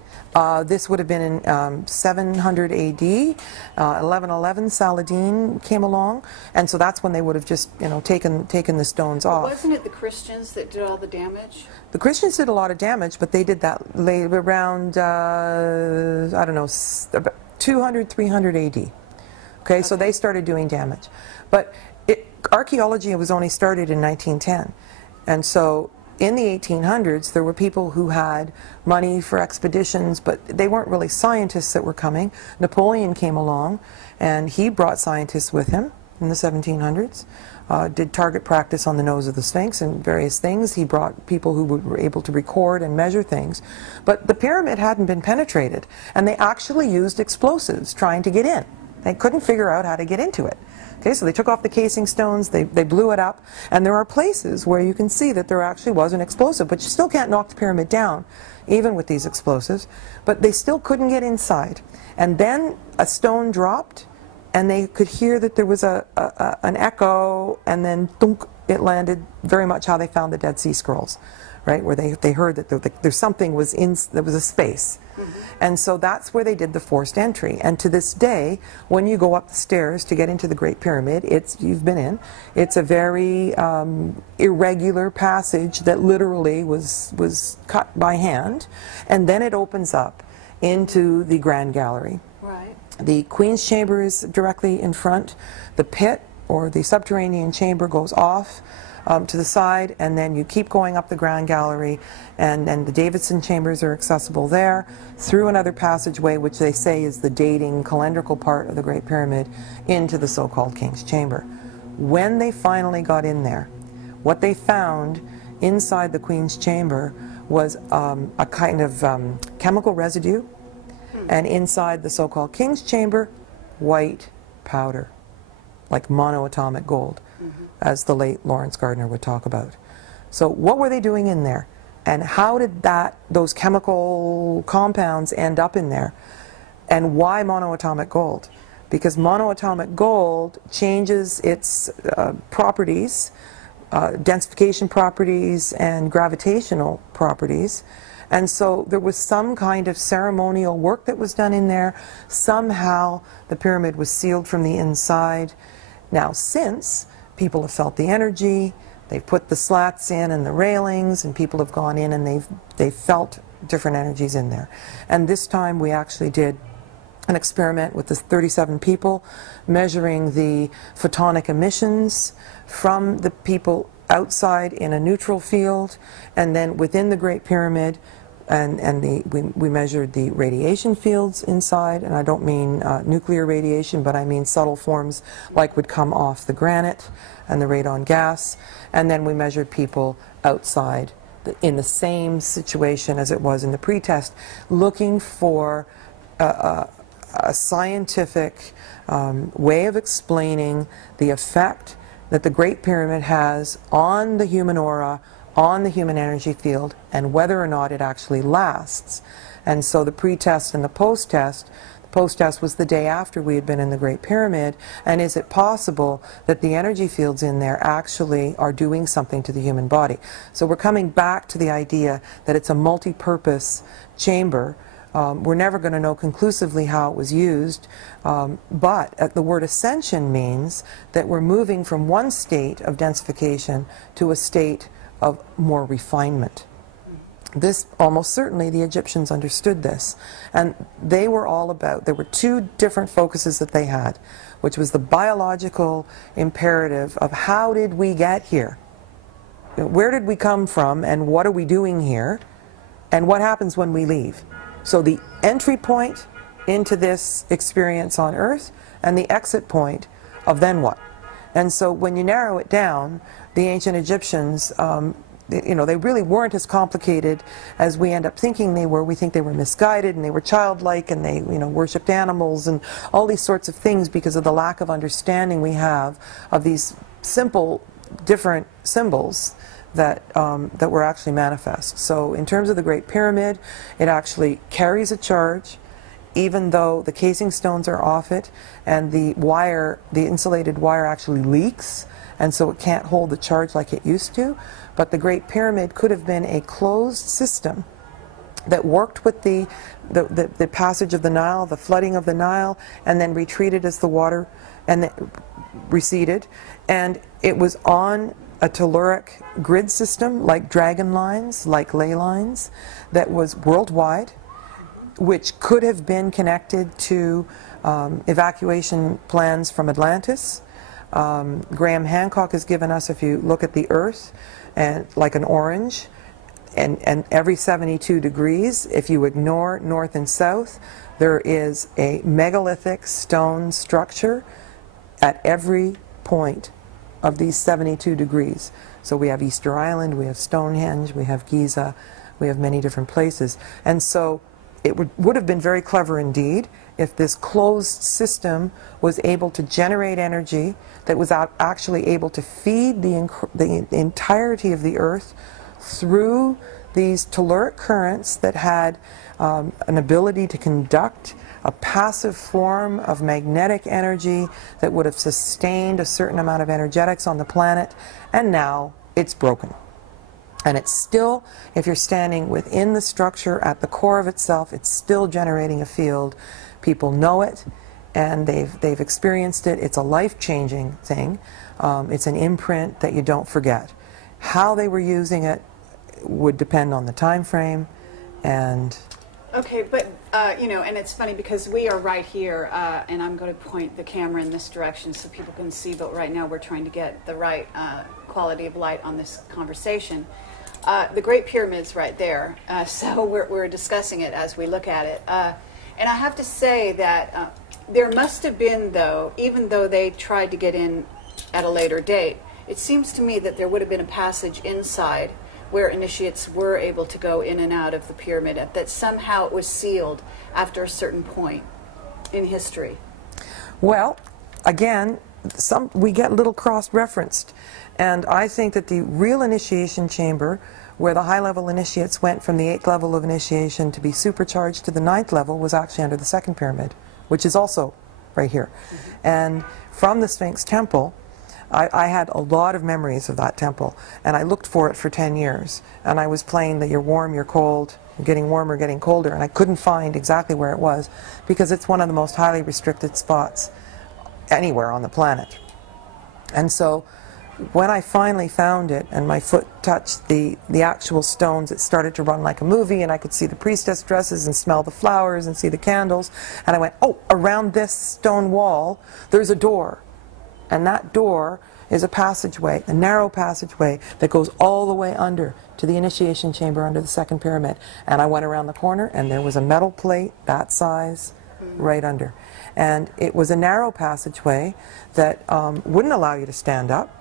This would have been in 700 AD. 1111, Saladin came along, and so that's when they would have just, taken the stones off. Wasn't it the Christians that did all the damage? The Christians did a lot of damage, but they did that around, I don't know, 200, 300 AD. Okay, so they started doing damage. But archaeology was only started in 1910. And so in the 1800s, there were people who had money for expeditions, but they weren't really scientists that were coming. Napoleon came along, and he brought scientists with him in the 1700s. Did target practice on the nose of the Sphinx and various things. He brought people who were able to record and measure things. But the pyramid hadn't been penetrated, and they actually used explosives trying to get in. They couldn't figure out how to get into it. Okay, so they took off the casing stones, they blew it up, and there are places where you can see that there actually was an explosive, but you still can't knock the pyramid down, even with these explosives. But they still couldn't get inside. And then a stone dropped, and they could hear that there was an echo, and then thunk, it landed, very much how they found the Dead Sea Scrolls, right, where they heard that there's something was there was a space. And so that's where they did the forced entry. And to this day, when you go up the stairs to get into the Great Pyramid, you've been in, it's a very irregular passage that literally was cut by hand, and then it opens up into the Grand Gallery. Right. The Queen's Chamber is directly in front. The pit, or the subterranean chamber, goes off to the side, and then you keep going up the Grand Gallery, and the Davidson chambers are accessible there, through another passageway, which they say is the dating calendrical part of the Great Pyramid, into the so-called King's Chamber. When they finally got in there, what they found inside the Queen's Chamber was a kind of chemical residue, and inside the so-called King's Chamber, white powder, like monoatomic gold, as the late Lawrence Gardner would talk about. So what were they doing in there? And how did those chemical compounds end up in there? And why monoatomic gold? Because monoatomic gold changes its properties, densification properties and gravitational properties. And so there was some kind of ceremonial work that was done in there. Somehow the pyramid was sealed from the inside. Now, since people have felt the energy, they've put the slats in and the railings, and people have gone in and they've felt different energies in there. And this time we actually did an experiment with the 37 people, measuring the photonic emissions from the people outside in a neutral field, and then within the Great Pyramid, we measured the radiation fields inside, and I don't mean nuclear radiation, but I mean subtle forms like would come off the granite and the radon gas, and then we measured people outside in the same situation as it was in the pretest, looking for a scientific way of explaining the effect that the Great Pyramid has on the human aura, on the human energy field, and whether or not it actually lasts. And so the pre-test and the post-test, the post-test was the day after we had been in the Great Pyramid, and is it possible that the energy fields in there actually are doing something to the human body? So we're coming back to the idea that it's a multi-purpose chamber. We're never going to know conclusively how it was used, but the word ascension means that we're moving from one state of densification to a state of more refinement. This, almost certainly, the Egyptians understood this. And they were all about, there were two different focuses that they had, which was the biological imperative of how did we get here? Where did we come from, and what are we doing here? and what happens when we leave. So the entry point into this experience on Earth and the exit point of then what. And so when you narrow it down, the ancient Egyptians, you know, they really weren't as complicated as we end up thinking they were. We think they were misguided and they were childlike and they, you know, worshipped animals and all these sorts of things because of the lack of understanding we have of these simple, different symbols that, that were actually manifest. So in terms of the Great Pyramid, it actually carries a charge, even though the casing stones are off it and the wire, the insulated wire actually leaks, and so it can't hold the charge like it used to. But the Great Pyramid could have been a closed system that worked with the passage of the Nile, the flooding of the Nile, and then retreated as the water and receded. And it was on a telluric grid system like dragon lines, like ley lines, that was worldwide, which could have been connected to evacuation plans from Atlantis. Graham Hancock has given us, if you look at the Earth, and like an orange, and every 72 degrees, if you ignore north and south, there is a megalithic stone structure at every point of these 72 degrees. So we have Easter Island, we have Stonehenge, we have Giza, we have many different places. And so it would have been very clever indeed if this closed system was able to generate energy that was actually able to feed the entirety of the Earth through these telluric currents that had an ability to conduct a passive form of magnetic energy that would have sustained a certain amount of energetics on the planet, and now it's broken. And it's still, if you're standing within the structure at the core of itself, it's still generating a field. People know it, and they've experienced it. It's a life-changing thing. It's an imprint that you don't forget. How they were using it would depend on the time frame, and... Okay, but, you know, and it's funny because we are right here, and I'm going to point the camera in this direction so people can see, but right now we're trying to get the right quality of light on this conversation. The Great Pyramid's right there, so we're discussing it as we look at it. And I have to say that there must have been, though, even though they tried to get in at a later date, it seems to me that there would have been a passage inside where initiates were able to go in and out of the pyramid, that somehow it was sealed after a certain point in history. Well, again, we get a little cross-referenced, and I think that the real initiation chamber, where the high-level initiates went from the 8th level of initiation to be supercharged to the 9th level, was actually under the second pyramid, which is also right here. Mm-hmm. And from the Sphinx temple, I had a lot of memories of that temple, and I looked for it for 10 years. And I was playing the you're warm, you're cold, you're getting warmer, getting colder, and I couldn't find exactly where it was because it's one of the most highly restricted spots anywhere on the planet. And so when I finally found it and my foot touched the actual stones, it started to run like a movie, and I could see the priestess dresses and smell the flowers and see the candles. And I went, oh, around this stone wall, there's a door. And that door is a passageway, a narrow passageway that goes all the way under to the initiation chamber under the second pyramid. And I went around the corner, and there was a metal plate that size right under. And it was a narrow passageway that wouldn't allow you to stand up.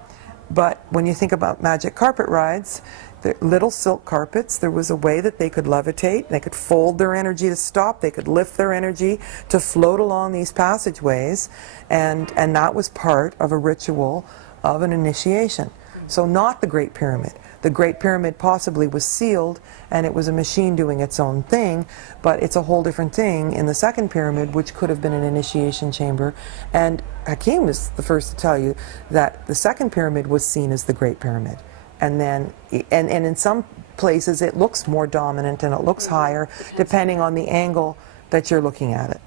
But when you think about magic carpet rides, the little silk carpets, there was a way that they could levitate, they could fold their energy to stop, they could lift their energy to float along these passageways, and that was part of a ritual of an initiation. So not the Great Pyramid. The Great Pyramid possibly was sealed, and it was a machine doing its own thing, but it's a whole different thing in the second pyramid, which could have been an initiation chamber. And Hakim is the first to tell you that the second pyramid was seen as the Great Pyramid. And then, and in some places it looks more dominant and it looks higher, depending on the angle that you're looking at it.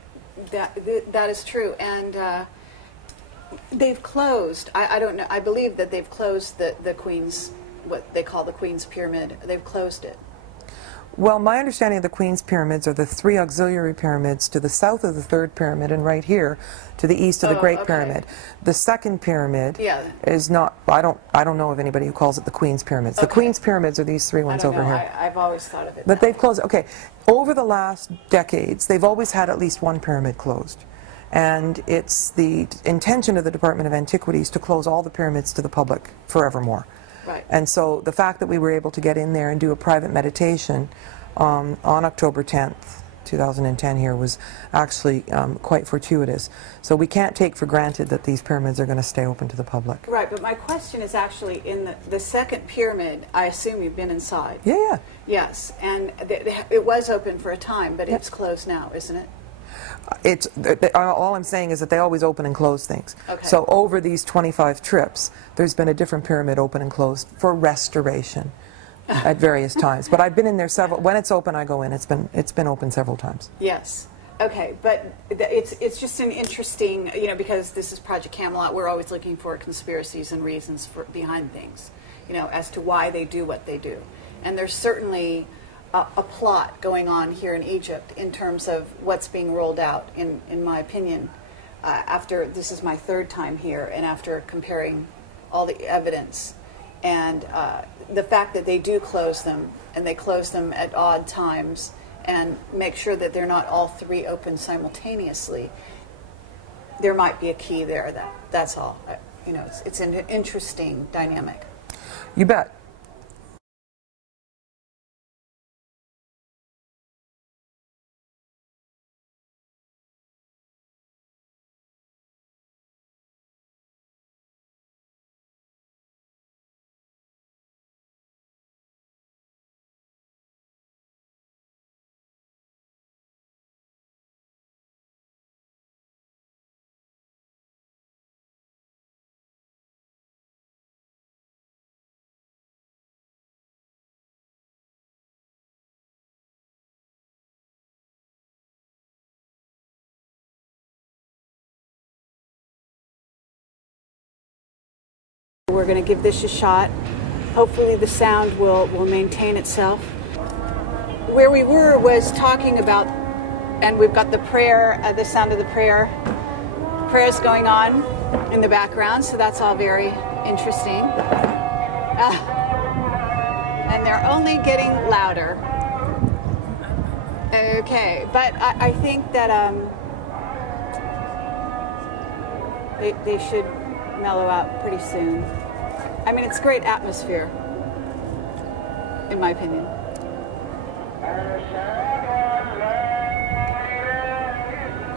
That is true, and they've closed. I don't know. I believe that they've closed the Queen's, what they call the Queen's Pyramid. They've closed it. Well, my understanding of the Queen's pyramids are the 3 auxiliary pyramids to the south of the 3rd pyramid and right here to the east of the Great Pyramid. The 2nd pyramid is not, I don't know of anybody who calls it the Queen's pyramids. The Queen's pyramids are these 3 ones over here. I've always thought of it. But they've closed, okay, over the last decades, they've always had at least 1 pyramid closed. And it's the intention of the Department of Antiquities to close all the pyramids to the public forevermore. Right. And so the fact that we were able to get in there and do a private meditation on October 10th, 2010 here was actually quite fortuitous. So we can't take for granted that these pyramids are going to stay open to the public. Right, but my question is actually in the 2nd pyramid, I assume you've been inside. Yeah. Yes, and it was open for a time, but it's closed now, isn't it? All I'm saying is that they always open and close things. Okay. So over these 25 trips, there's been a different pyramid open and closed for restoration at various times. But I've been in there several. When it's open, I go in. It's been open several times. Yes. Okay, but it's just an interesting, you know, because this is Project Camelot. We're always looking for conspiracies and reasons behind things, you know, as to why they do what they do. And there's certainly a plot going on here in Egypt in terms of what's being rolled out, in my opinion, after this is my 3rd time here, and after comparing all the evidence and the fact that they do close them, and they close them at odd times and make sure that they're not all 3 open simultaneously, there might be a key there. That's all. You know, it's an interesting dynamic. You bet. We're going to give this a shot. Hopefully the sound will maintain itself. Where we were was talking about, and we've got the prayer, the sound of the prayers going on in the background, so that's all very interesting. And they're only getting louder. Okay, but I think that they should mellow out pretty soon. I mean, it's great atmosphere, in my opinion.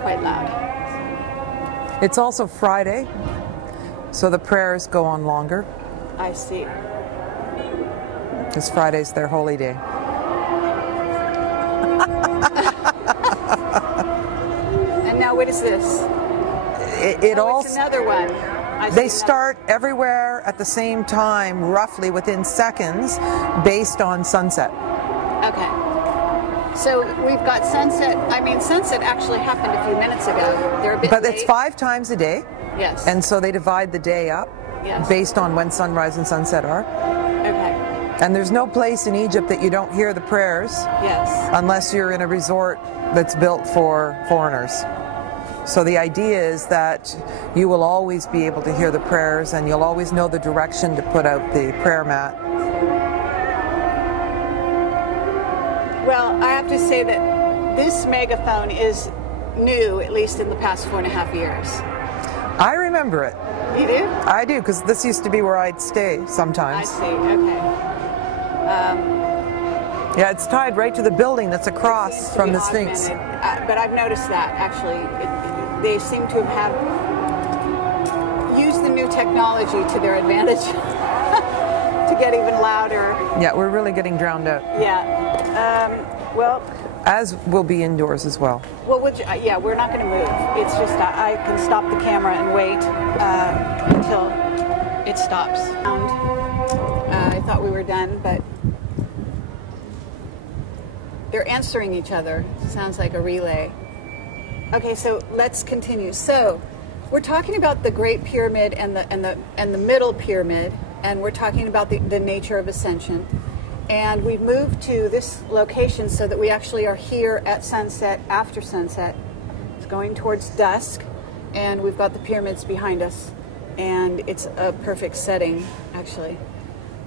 Quite loud. It's also Friday, so the prayers go on longer. I see. Because Friday's their holy day. And now what is this? It's another one. They start everywhere at the same time, roughly within seconds, based on sunset. Okay. So we've got sunset. I mean, sunset actually happened a few minutes ago. They're a bit But late. it's 5 times a day. Yes. And so they divide the day up based on when sunrise and sunset are. Okay. And there's no place in Egypt that you don't hear the prayers. Yes. Unless you're in a resort that's built for foreigners. So the idea is that you will always be able to hear the prayers, and you'll always know the direction to put out the prayer mat. Well, I have to say that this megaphone is new, at least in the past 4.5 years. I remember it. You do? I do, because this used to be where I'd stay sometimes. I see, okay. Yeah, it's tied right to the building that's across from the Sphinx. But I've noticed that, actually. They seem to have used the new technology to their advantage to get even louder. Yeah, we're really getting drowned out. Yeah. Well... As will be indoors as well. Well, yeah, we're not going to move. It's just I can stop the camera and wait until it stops. I thought we were done, but they're answering each other. Sounds like a relay. Okay, so let's continue. So we're talking about the Great Pyramid and the Middle Pyramid, and we're talking about the nature of ascension. And we've moved to this location so that we actually are here at sunset, after sunset. It's going towards dusk, and we've got the pyramids behind us. And it's a perfect setting, actually,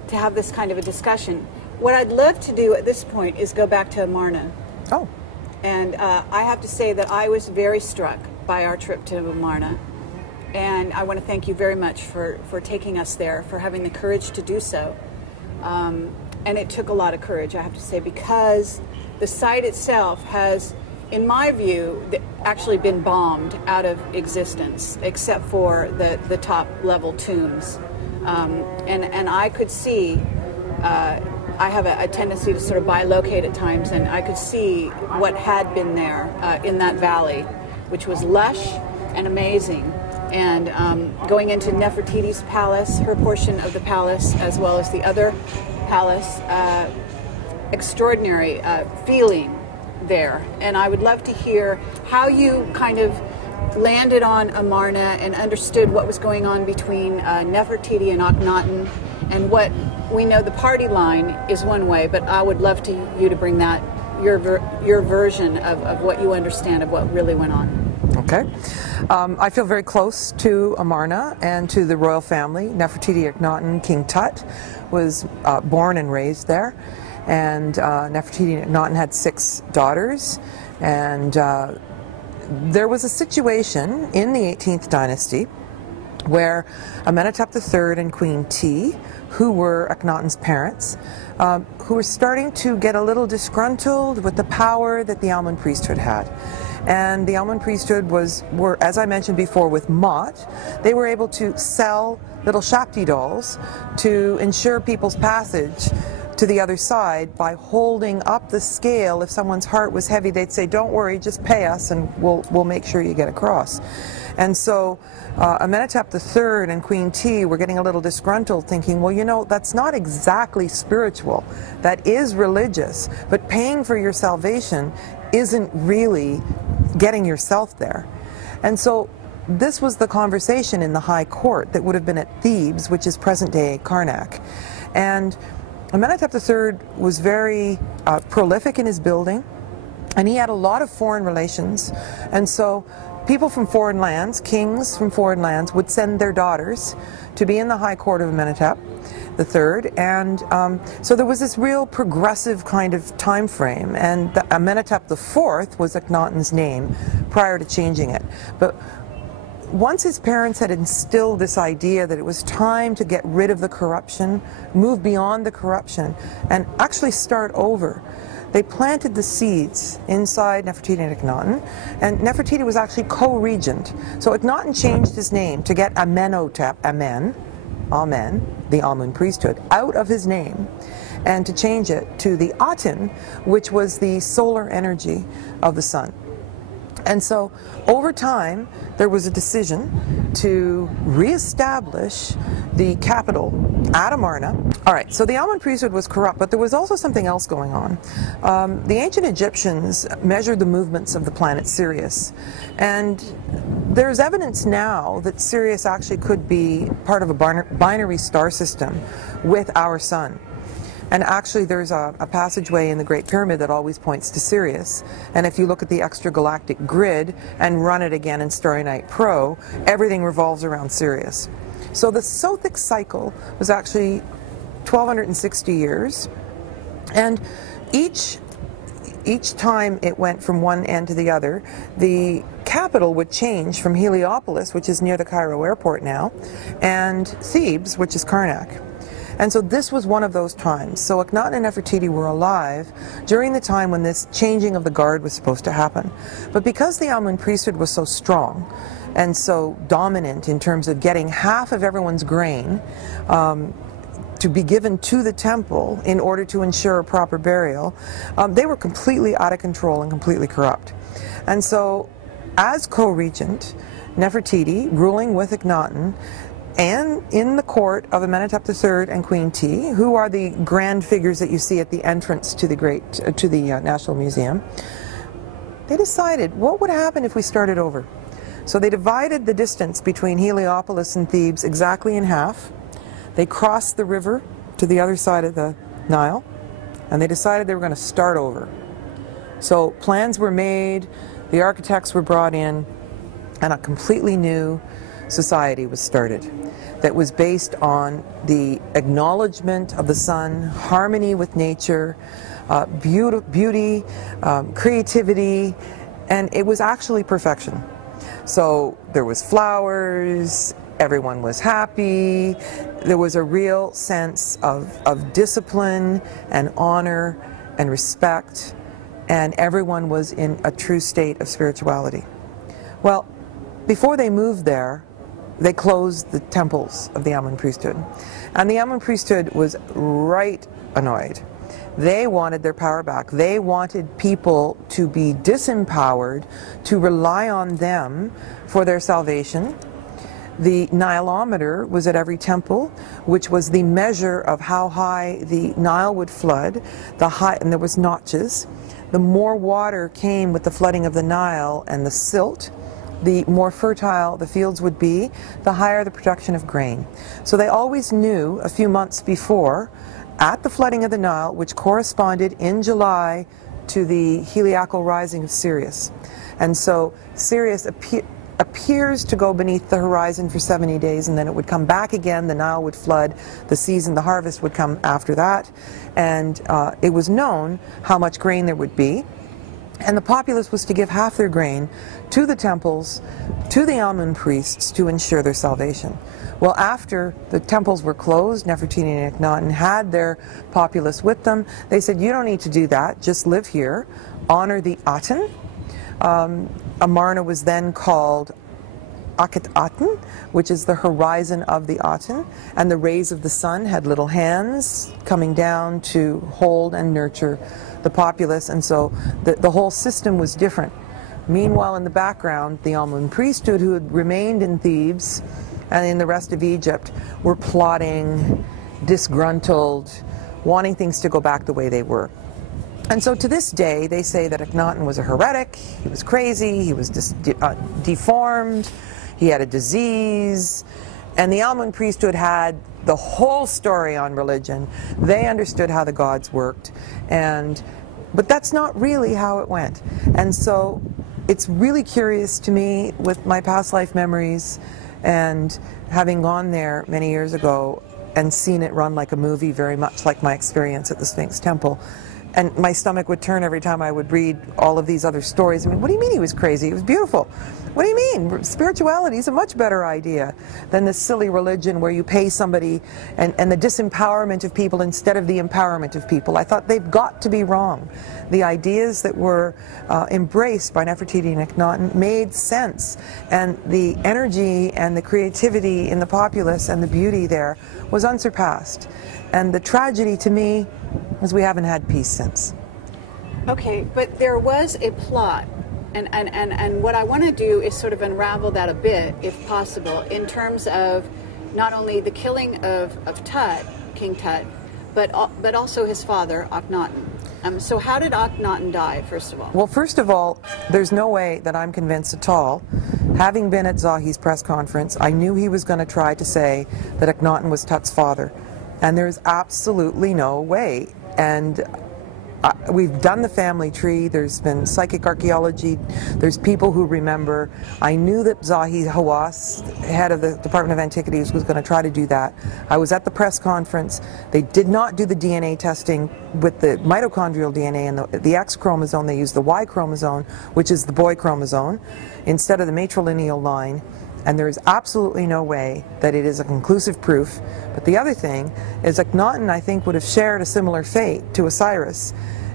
to have this kind of a discussion. What I'd love to do at this point is go back to Amarna. Oh. And I have to say that I was very struck by our trip to Amarna. And I want to thank you very much for taking us there, for having the courage to do so. And it took a lot of courage, I have to say, because the site itself has, in my view, actually been bombed out of existence, except for the top level tombs. And I could see, I have a tendency to sort of bilocate at times, and I could see what had been there in that valley, which was lush and amazing. And going into Nefertiti's palace, her portion of the palace, as well as the other palace, extraordinary feeling there. And I would love to hear how you kind of landed on Amarna and understood what was going on between Nefertiti and Akhenaten, and what we know the party line is one way, but I would love you to bring that, your version of what you understand of what really went on. Okay. I feel very close to Amarna and to the royal family. Nefertiti Akhenaten, King Tut, was born and raised there. And Nefertiti Akhenaten had 6 daughters. And there was a situation in the 18th dynasty where Amenhotep III and Queen T, who were Akhenaten's parents, who were starting to get a little disgruntled with the power that the Almohad priesthood had. And the Almohad priesthood were, as I mentioned before, with Mott, they were able to sell little Shakti dolls to ensure people's passage to the other side by holding up the scale. If someone's heart was heavy, they'd say, "Don't worry, just pay us and we'll make sure you get across." And so Amenhotep III and Queen T were getting a little disgruntled, thinking, well, you know, that's not exactly spiritual. That is religious, but paying for your salvation isn't really getting yourself there. And so this was the conversation in the high court that would have been at Thebes, which is present-day Karnak. And Amenhotep III was very prolific in his building, and he had a lot of foreign relations. And so people from foreign lands, kings from foreign lands, would send their daughters to be in the high court of Amenhotep III, and so there was this real progressive kind of time frame, and Amenhotep IV was Akhenaten's name prior to changing it. But once his parents had instilled this idea that it was time to get rid of the corruption, move beyond the corruption, and actually start over, they planted the seeds inside Nefertiti and Akhenaten, and Nefertiti was actually co-regent. So Akhenaten changed his name to get Amenhotep, Amen, the Amun priesthood, out of his name, and to change it to the Aten, which was the solar energy of the sun. And so over time there was a decision to reestablish the capital at Amarna. All right, so the Amun priesthood was corrupt, but there was also something else going on. The ancient Egyptians measured the movements of the planet Sirius, and there's evidence now that Sirius actually could be part of a binary star system with our sun. And actually there's a passageway in the Great Pyramid that always points to Sirius. And if you look at the extragalactic grid and run it again in Starry Night Pro, everything revolves around Sirius. So the Sothic cycle was actually 1260 years. And each time it went from one end to the other, the capital would change from Heliopolis, which is near the Cairo airport now, and Thebes, which is Karnak. And so this was one of those times. So Akhenaten and Nefertiti were alive during the time when this changing of the guard was supposed to happen. But because the Amun priesthood was so strong and so dominant in terms of getting half of everyone's grain to be given to the temple in order to ensure a proper burial, they were completely out of control and completely corrupt. And so as co-regent, Nefertiti, ruling with Akhenaten, and in the court of Amenhotep III and Queen T, who are the grand figures that you see at the entrance to the National Museum, they decided what would happen if we started over. So they divided the distance between Heliopolis and Thebes exactly in half. They crossed the river to the other side of the Nile, and they decided they were going to start over. So plans were made, the architects were brought in, and a completely new society was started that was based on the acknowledgement of the sun, harmony with nature, beauty, creativity, and it was actually perfection. So there was flowers, everyone was happy, there was a real sense of discipline and honor and respect, and everyone was in a true state of spirituality. Well, before they moved there, they closed the temples of the Amun priesthood. And the Amun priesthood was right annoyed. They wanted their power back. They wanted people to be disempowered, to rely on them for their salvation. The Nilometer was at every temple, which was the measure of how high the Nile would flood, and there was notches. The more water came with the flooding of the Nile and the silt, the more fertile the fields would be, the higher the production of grain. So they always knew a few months before, at the flooding of the Nile, which corresponded in July to the heliacal rising of Sirius. And so Sirius appears to go beneath the horizon for 70 days, and then it would come back again, the Nile would flood, the harvest would come after that, and it was known how much grain there would be. And the populace was to give half their grain to the temples, to the Amun priests, to ensure their salvation. Well, after the temples were closed, Nefertiti and Akhenaten had their populace with them. They said, you don't need to do that, just live here, honor the Aten. Amarna was then called Akhenaten, which is the horizon of the Aten, and the rays of the sun had little hands coming down to hold and nurture the populace, and so the whole system was different. Meanwhile, in the background, the Amun priesthood, who had remained in Thebes and in the rest of Egypt, were plotting, disgruntled, wanting things to go back the way they were. And so to this day, they say that Akhenaten was a heretic, he was crazy, he was deformed, he had a disease, and the Amun priesthood had the whole story on religion. They understood how the gods worked, but that's not really how it went. And so it's really curious to me, with my past life memories and having gone there many years ago and seen it run like a movie, very much like my experience at the Sphinx Temple. And my stomach would turn every time I would read all of these other stories. I mean, what do you mean he was crazy? It was beautiful. What do you mean? Spirituality is a much better idea than this silly religion where you pay somebody and the disempowerment of people instead of the empowerment of people. I thought they've got to be wrong. The ideas that were embraced by Nefertiti and Akhenaten made sense. And the energy and the creativity in the populace and the beauty there was unsurpassed. And the tragedy to me is we haven't had peace since. Okay, but there was a plot, and what I want to do is sort of unravel that a bit, if possible, in terms of not only the killing of Tut, King Tut, but also his father, Akhenaten. So how did Akhenaten die, first of all? Well, first of all, there's no way that I'm convinced at all. Having been at Zahi's press conference, I knew he was going to try to say that Akhenaten was Tut's father. And there's absolutely no way. And we've done the family tree, there's been psychic archaeology, there's people who remember. I knew that Zahi Hawass, head of the Department of Antiquities, was going to try to do that. I was at the press conference. They did not do the DNA testing with the mitochondrial DNA and the X chromosome. They used the Y chromosome, which is the boy chromosome, instead of the matrilineal line. And there is absolutely no way that it is a conclusive proof. But the other thing is Akhenaten, I think, would have shared a similar fate to Osiris.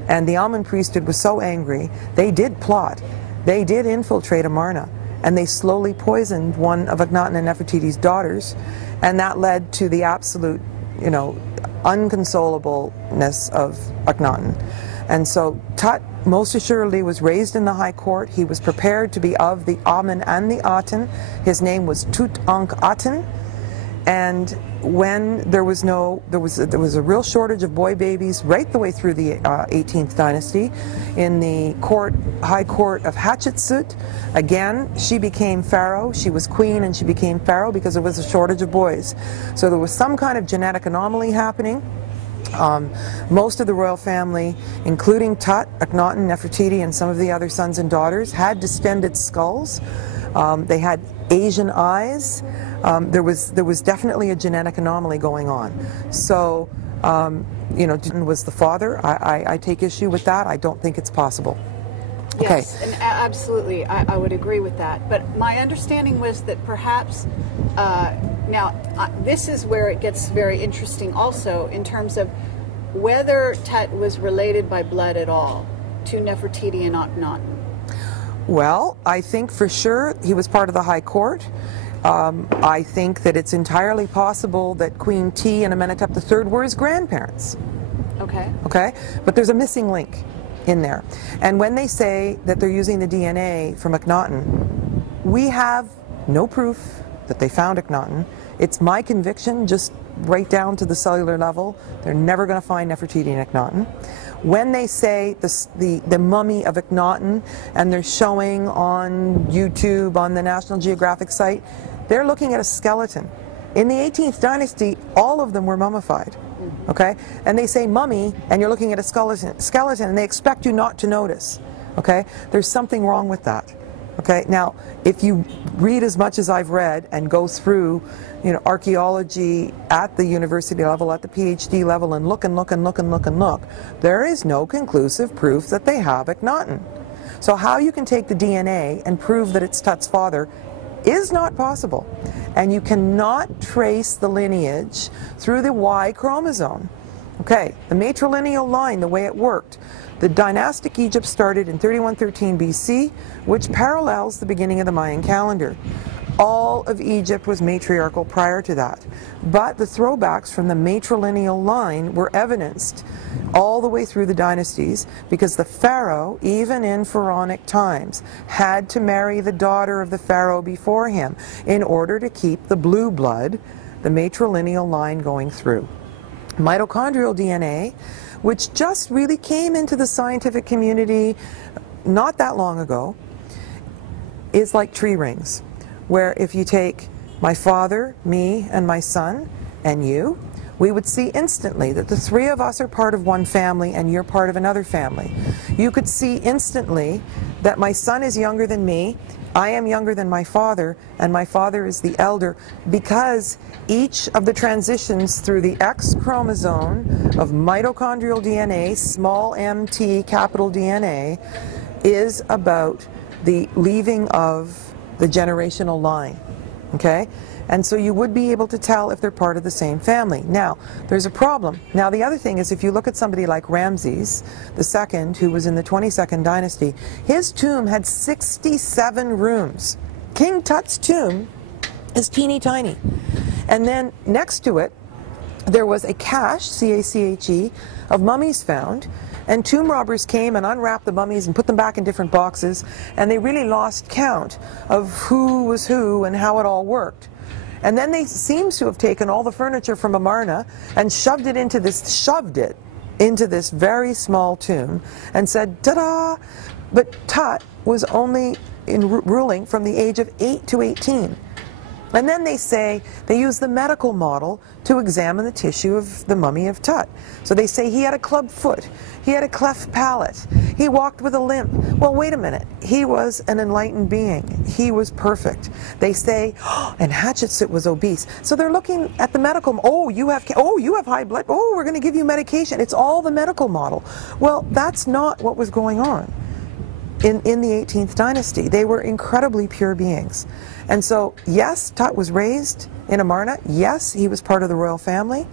And the Amun priesthood was so angry, they did plot. They did infiltrate Amarna. And they slowly poisoned one of Akhenaten and Nefertiti's daughters. And that led to the absolute, unconsolableness of Akhenaten. And so Tut most assuredly was raised in the high court. He was prepared to be of the Amun and the Aten. His name was Tutankhamun. And when there was a real shortage of boy babies right the way through the 18th dynasty, in the high court of Hatshepsut, again, she became pharaoh. She was queen and she became pharaoh because there was a shortage of boys. So there was some kind of genetic anomaly happening. Most of the royal family, including Tut, Akhenaten, Nefertiti, and some of the other sons and daughters, had distended skulls. They had Asian eyes. There was definitely a genetic anomaly going on. So, you know, was the father. I take issue with that. I don't think it's possible. Yes, Okay. and absolutely, I would agree with that. But my understanding was that perhaps, this is where it gets very interesting also in terms of whether Tut was related by blood at all to Nefertiti and Akhenaten. Well, I think for sure he was part of the High Court. I think that it's entirely possible that Queen T and Amenhotep III were his grandparents. Okay. Okay? But there's a missing link in there. And when they say that they're using the DNA from Akhenaten, we have no proof that they found Akhenaten. It's my conviction, just right down to the cellular level, they're never going to find Nefertiti and Akhenaten. When they say the mummy of Akhenaten, and they're showing on YouTube, on the National Geographic site, they're looking at a skeleton. In the 18th dynasty, all of them were mummified. Okay? And they say mummy, and you're looking at a skeleton, and they expect you not to notice. Okay? There's something wrong with that. Okay? Now, if you read as much as I've read and go through, you know, archaeology at the university level, at the PhD level, and look and look and look and look and look, there is no conclusive proof that they have Akhenaten. So how you can take the DNA and prove that it's Tut's father is not possible. And you cannot trace the lineage through the Y chromosome. Okay, the matrilineal line, the way it worked. The dynastic Egypt started in 3113 BC, which parallels the beginning of the Mayan calendar. All of Egypt was matriarchal prior to that. But the throwbacks from the matrilineal line were evidenced all the way through the dynasties, because the pharaoh, even in pharaonic times, had to marry the daughter of the pharaoh before him in order to keep the blue blood, the matrilineal line, going through. Mitochondrial DNA, which just really came into the scientific community not that long ago, is like tree rings, where if you take my father, me, and my son, and you, we would see instantly that the three of us are part of one family and you're part of another family. You could see instantly that my son is younger than me, I am younger than my father, and my father is the elder, because each of the transitions through the X chromosome of mitochondrial DNA, small mt, capital DNA, is about the leaving of the generational line. Okay? And so you would be able to tell if they're part of the same family. Now, there's a problem. Now, the other thing is, if you look at somebody like Ramses II, who was in the 22nd dynasty, his tomb had 67 rooms. King Tut's tomb is teeny tiny. And then next to it, there was a cache, C-A-C-H-E, of mummies found. And tomb robbers came and unwrapped the mummies and put them back in different boxes, and they really lost count of who was who and how it all worked. And then they seems to have taken all the furniture from Amarna and shoved it into this very small tomb and said, ta-da! But Tut was only ruling from the age of 8 to 18. And then they say they use the medical model to examine the tissue of the mummy of Tut. So they say he had a club foot, he had a cleft palate, he walked with a limp. Well, wait a minute, he was an enlightened being, he was perfect. They say, oh, and Hatshepsut was obese. So they're looking at the medical, oh, you have high blood, oh, we're going to give you medication. It's all the medical model. Well, that's not what was going on in the 18th dynasty. They were incredibly pure beings. And so, yes, Tut was raised in Amarna. Yes, he was part of the royal family.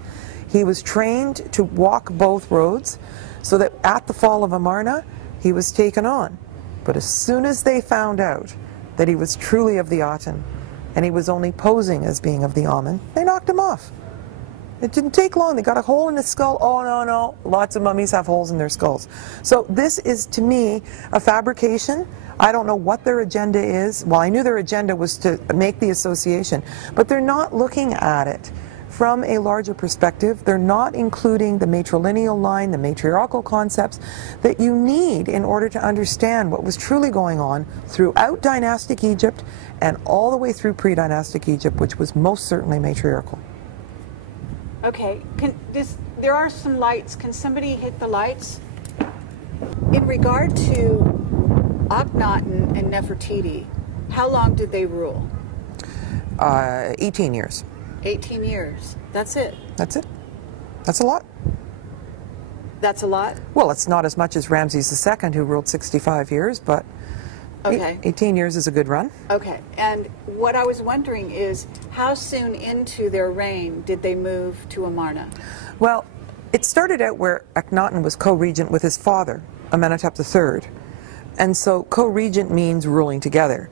He was trained to walk both roads, so that at the fall of Amarna, he was taken on. But as soon as they found out that he was truly of the Aten, and he was only posing as being of the Amen, they knocked him off. It didn't take long. They got a hole in his skull. Oh, no, no. Lots of mummies have holes in their skulls. So this is, to me, a fabrication. I don't know what their agenda is. Well, I knew their agenda was to make the association. But they're not looking at it from a larger perspective. They're not including the matrilineal line, the matriarchal concepts that you need in order to understand what was truly going on throughout dynastic Egypt and all the way through pre-dynastic Egypt, which was most certainly matriarchal. Okay, there are some lights. Can somebody hit the lights? In regard to Akhenaten and Nefertiti, how long did they rule? 18 years. 18 years. That's it. That's it. That's a lot. That's a lot? Well, it's not as much as Ramses II, who ruled 65 years, but okay. 18 years is a good run. Okay. And what I was wondering is, how soon into their reign did they move to Amarna? Well, it started out where Akhenaten was co-regent with his father, Amenhotep III. And so co-regent means ruling together.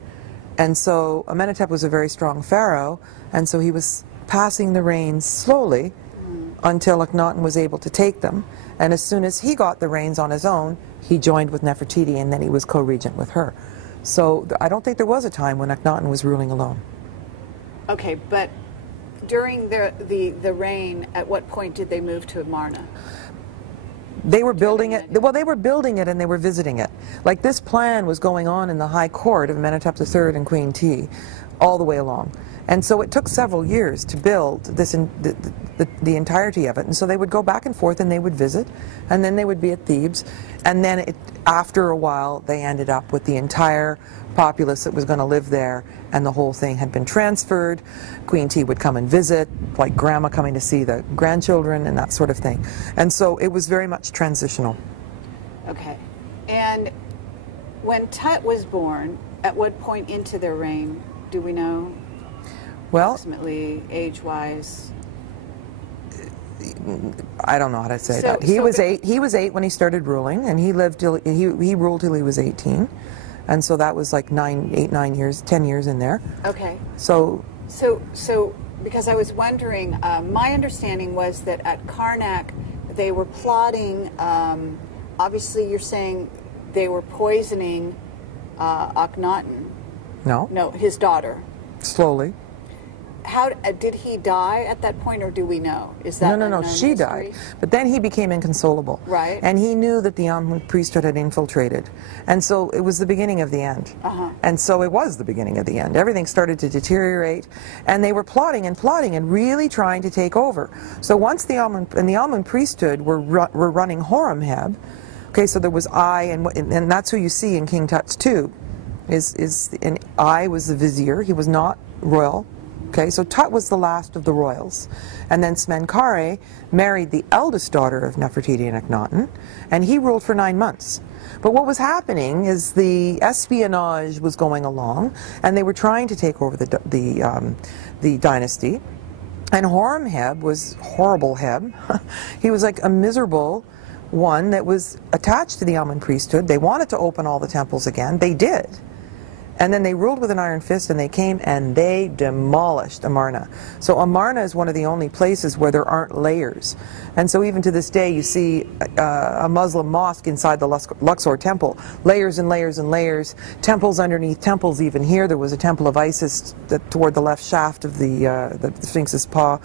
And so Amenhotep was a very strong pharaoh, and so he was passing the reins slowly until Akhenaten was able to take them. And as soon as he got the reins on his own, he joined with Nefertiti, and then he was co-regent with her. So I don't think there was a time when Akhenaten was ruling alone. Okay, but during the reign, at what point did they move to Amarna? They were building it. Well, they were building it and they were visiting it. Like, this plan was going on in the high court of Amenhotep III and Queen T all the way along. And so it took several years to build this the entirety of it. And so they would go back and forth and they would visit, and then they would be at Thebes. And then after a while, they ended up with the entire populace that was going to live there, and the whole thing had been transferred. Queen T would come and visit, like grandma coming to see the grandchildren and that sort of thing. And so it was very much transitional. Okay. And when Tut was born, at what point into their reign do we know? Well, approximately age-wise. I don't know how to say that. He was 8. He was 8 when he started ruling, and he lived till he ruled till he was 18, and so that was like 9 years, 10 years in there. Okay. So because I was wondering, my understanding was that at Karnak they were plotting. Obviously, you're saying they were poisoning Akhenaten. No, his daughter. Slowly. How did he die at that point, or do we know? Is that no? She died, but then he became inconsolable. Right. And he knew that the Amun priesthood had infiltrated, and so it was the beginning of the end. And so it was the beginning of the end. Everything started to deteriorate, and they were plotting and really trying to take over. So once the Amun priesthood were running Horemheb, okay, so there was and that's who you see in King Tut's tomb. And I was the vizier. He was not royal. Okay, so Tut was the last of the royals. And then Smenkhare married the eldest daughter of Nefertiti and Akhenaten, and he ruled for 9 months. But what was happening is the espionage was going along, and they were trying to take over the dynasty. And Horemheb was horrible Heb. He was like a miserable one that was attached to the Amun priesthood. They wanted to open all the temples again. They did. And then they ruled with an iron fist, and they came and they demolished Amarna. So Amarna is one of the only places where there aren't layers. And so even to this day, you see a Muslim mosque inside the Luxor temple. Layers and layers and layers. Temples underneath temples even here. There was a temple of Isis toward the left shaft of the Sphinx's paw.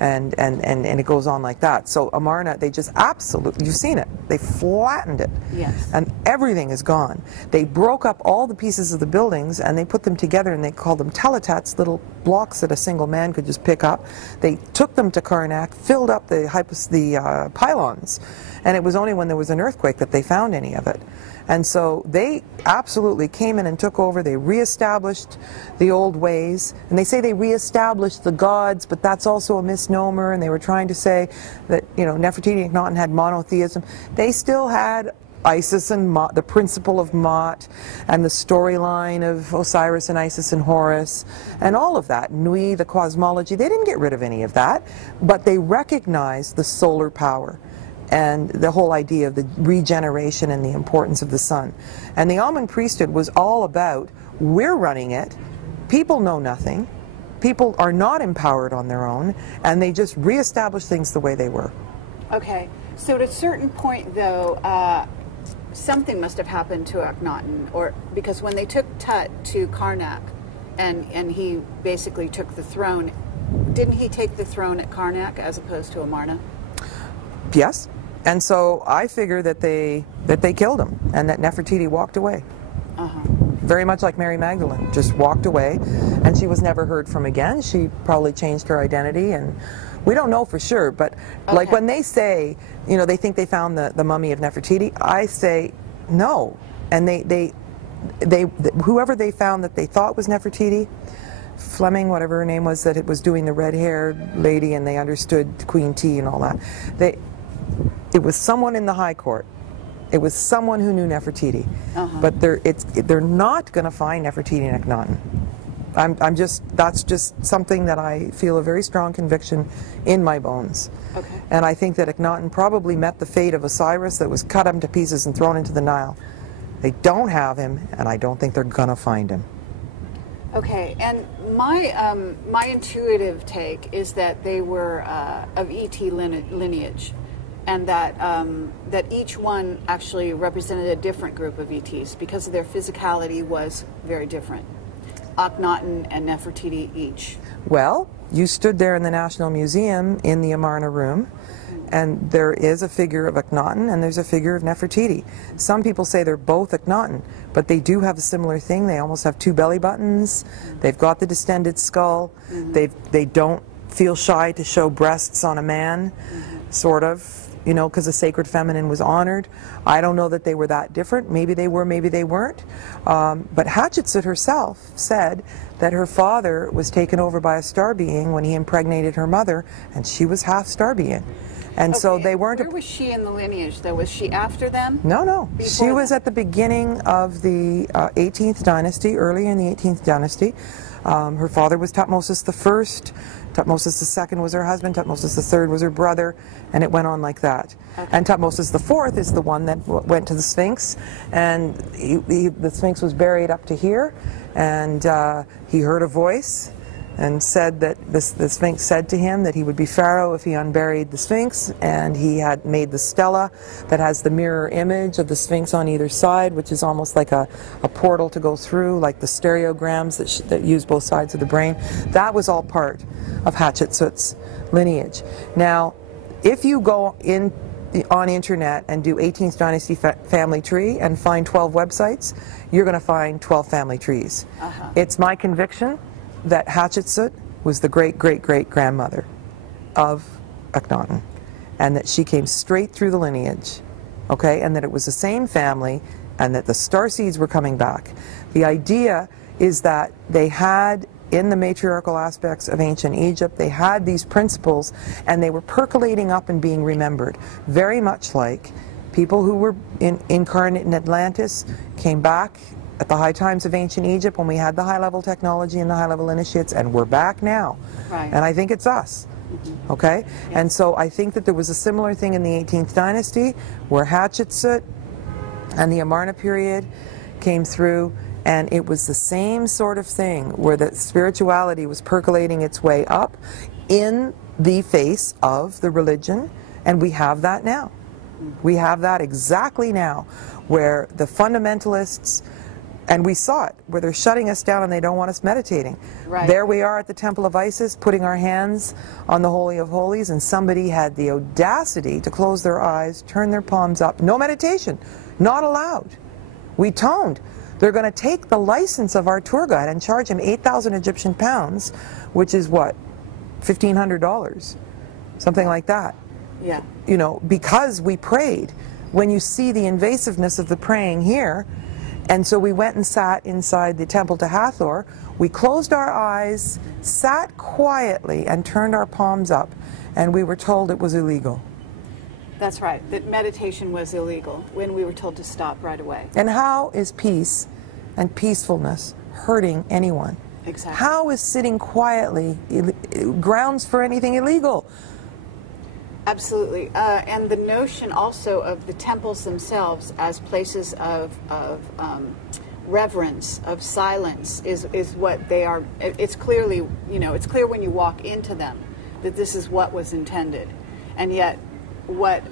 And it goes on like that. So Amarna, they just absolutely, you've seen it. They flattened it. Yes. And everything is gone. They broke up all the pieces of the building, and they put them together, and they called them teletats, little blocks that a single man could just pick up. They took them to Karnak, filled up the pylons, and it was only when there was an earthquake that they found any of it. And so they absolutely came in and took over. They reestablished the old ways, and they say they reestablished the gods, but that's also a misnomer, and they were trying to say that, you know, Nefertiti and Akhenaten had monotheism. They still had Isis and Mot, the principle of Mot, and the storyline of Osiris and Isis and Horus, and all of that. Nui, the cosmology, they didn't get rid of any of that, but they recognized the solar power and the whole idea of the regeneration and the importance of the sun. And the Amun priesthood was all about, we're running it, people know nothing, people are not empowered on their own, and they just reestablished things the way they were. Okay, so at a certain point, though, something must have happened to Akhenaten, or because when they took Tut to Karnak, and he basically took the throne, didn't he take the throne at Karnak as opposed to Amarna? Yes, and so I figure that they killed him, and that Nefertiti walked away. very much like Mary Magdalene, just walked away, and she was never heard from again. She probably changed her identity, and we don't know for sure, but like when they say, you know, they think they found the mummy of Nefertiti, I say no. And whoever they found that they thought was Nefertiti, Fleming, whatever her name was, that it was doing the red-haired lady, and they understood Queen T and all that. It was someone in the High Court. It was someone who knew Nefertiti. But they're not going to find Nefertiti and Akhenaten. That's just something that I feel a very strong conviction in my bones. Okay. And I think that Akhenaten probably met the fate of Osiris, that was cut up to pieces and thrown into the Nile. They don't have him, and I don't think they're going to find him. Okay, and my intuitive take is that they were of ET lineage, and that that each one actually represented a different group of ETs because their physicality was very different. Akhenaten and Nefertiti each. Well, you stood there in the National Museum in the Amarna room, and there is a figure of Akhenaten and there's a figure of Nefertiti. Some people say they're both Akhenaten, but they do have a similar thing. They almost have two belly buttons. They've got the distended skull. They don't feel shy to show breasts on a man, sort of, you know, because the sacred feminine was honored. I don't know that they were that different. Maybe they were, maybe they weren't. But Hatshepsut herself said that her father was taken over by a star being when he impregnated her mother, and she was half star being. And so they weren't... Where was she in the lineage, though? Was she after them? No, no. She was at the beginning of the 18th dynasty, early in the 18th dynasty. Her father was Thutmose I. Thutmose II was her husband, Thutmose III was her brother, and it went on like that. Okay. And Thutmose IV is the one that went to the Sphinx, and the Sphinx was buried up to here, and he heard a voice and said that the Sphinx said to him that he would be Pharaoh if he unburied the Sphinx, and he had made the stela that has the mirror image of the Sphinx on either side, which is almost like a portal to go through, like the stereograms that use both sides of the brain. That was all part of Hatshepsut's lineage. Now, if you go on internet and do 18th dynasty family tree and find 12 websites, you're going to find 12 family trees. It's my conviction that Hatshepsut was the great-great-great-grandmother of Akhenaten, and that she came straight through the lineage, okay, and that it was the same family, and that the starseeds were coming back. The idea is that they had, in the matriarchal aspects of ancient Egypt, they had these principles, and they were percolating up and being remembered, very much like people who were incarnate in Atlantis came back at the high times of ancient Egypt when we had the high-level technology and the high-level initiates, and we're back now. Right. And I think it's us. Okay? Yes. And so I think that there was a similar thing in the 18th dynasty where Hatshepsut and the Amarna period came through, and it was the same sort of thing where the spirituality was percolating its way up in the face of the religion, and we have that now. We have that exactly now, where the fundamentalists, and we saw it, where they're shutting us down and they don't want us meditating. Right. There we are at the Temple of Isis, putting our hands on the Holy of Holies, and somebody had the audacity to close their eyes, turn their palms up. No meditation. Not allowed. We toned. They're going to take the license of our tour guide and charge him 8,000 Egyptian pounds, which is what? $1,500. Something like that. Yeah. You know, because we prayed. When you see the invasiveness of the praying here, and so we went and sat inside the temple to Hathor. We closed our eyes, sat quietly, and turned our palms up, and we were told it was illegal. That's right, that meditation was illegal when we were told to stop right away. And how is peace and peacefulness hurting anyone? Exactly. How is sitting quietly grounds for anything illegal? Absolutely, and the notion also of the temples themselves as places of reverence, of silence, is what they are. It's clearly, you know, it's clear when you walk into them that this is what was intended. And yet, what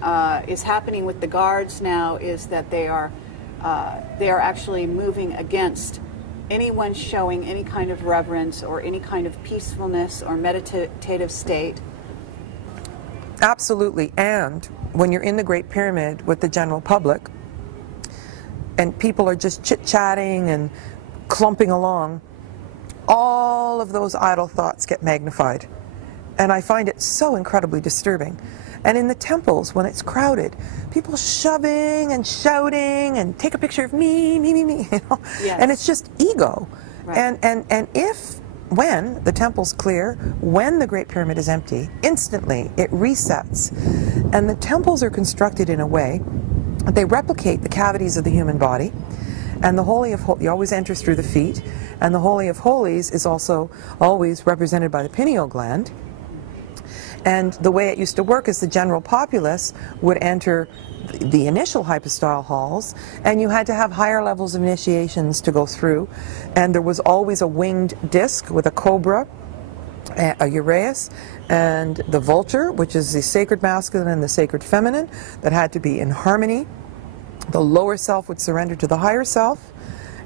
is happening with the guards now is that they are actually moving against anyone showing any kind of reverence or any kind of peacefulness or meditative state. Absolutely, and when you're in the Great Pyramid with the general public, and people are just chit-chatting and clumping along, all of those idle thoughts get magnified. And I find it so incredibly disturbing. And in the temples, when it's crowded, people shoving and shouting and take a picture of me, you know? Yes. And it's just ego. Right. And when the temple's clear, when the Great Pyramid is empty, instantly it resets. And the temples are constructed in a way that they replicate the cavities of the human body. And the Holy of Holies always enters through the feet. And the Holy of Holies is also always represented by the pineal gland. And the way it used to work is the general populace would enter the initial hypostyle halls, and you had to have higher levels of initiations to go through. And there was always a winged disc with a cobra, a uraeus, and the vulture, which is the sacred masculine and the sacred feminine, that had to be in harmony. The lower self would surrender to the higher self,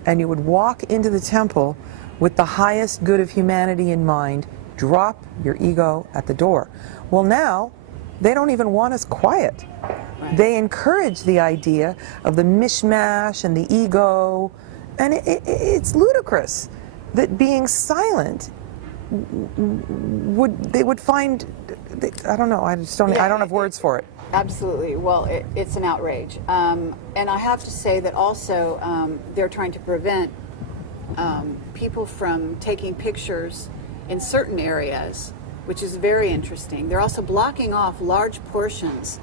and you would walk into the temple with the highest good of humanity in mind. Drop your ego at the door. Well, now they don't even want us quiet. Right. They encourage the idea of the mishmash and the ego, and it's ludicrous that being silent they would find. I don't know. I don't have words for it. Absolutely. Well, it's an outrage, and I have to say that also they're trying to prevent people from taking pictures in certain areas, which is very interesting. They're also blocking off large portions,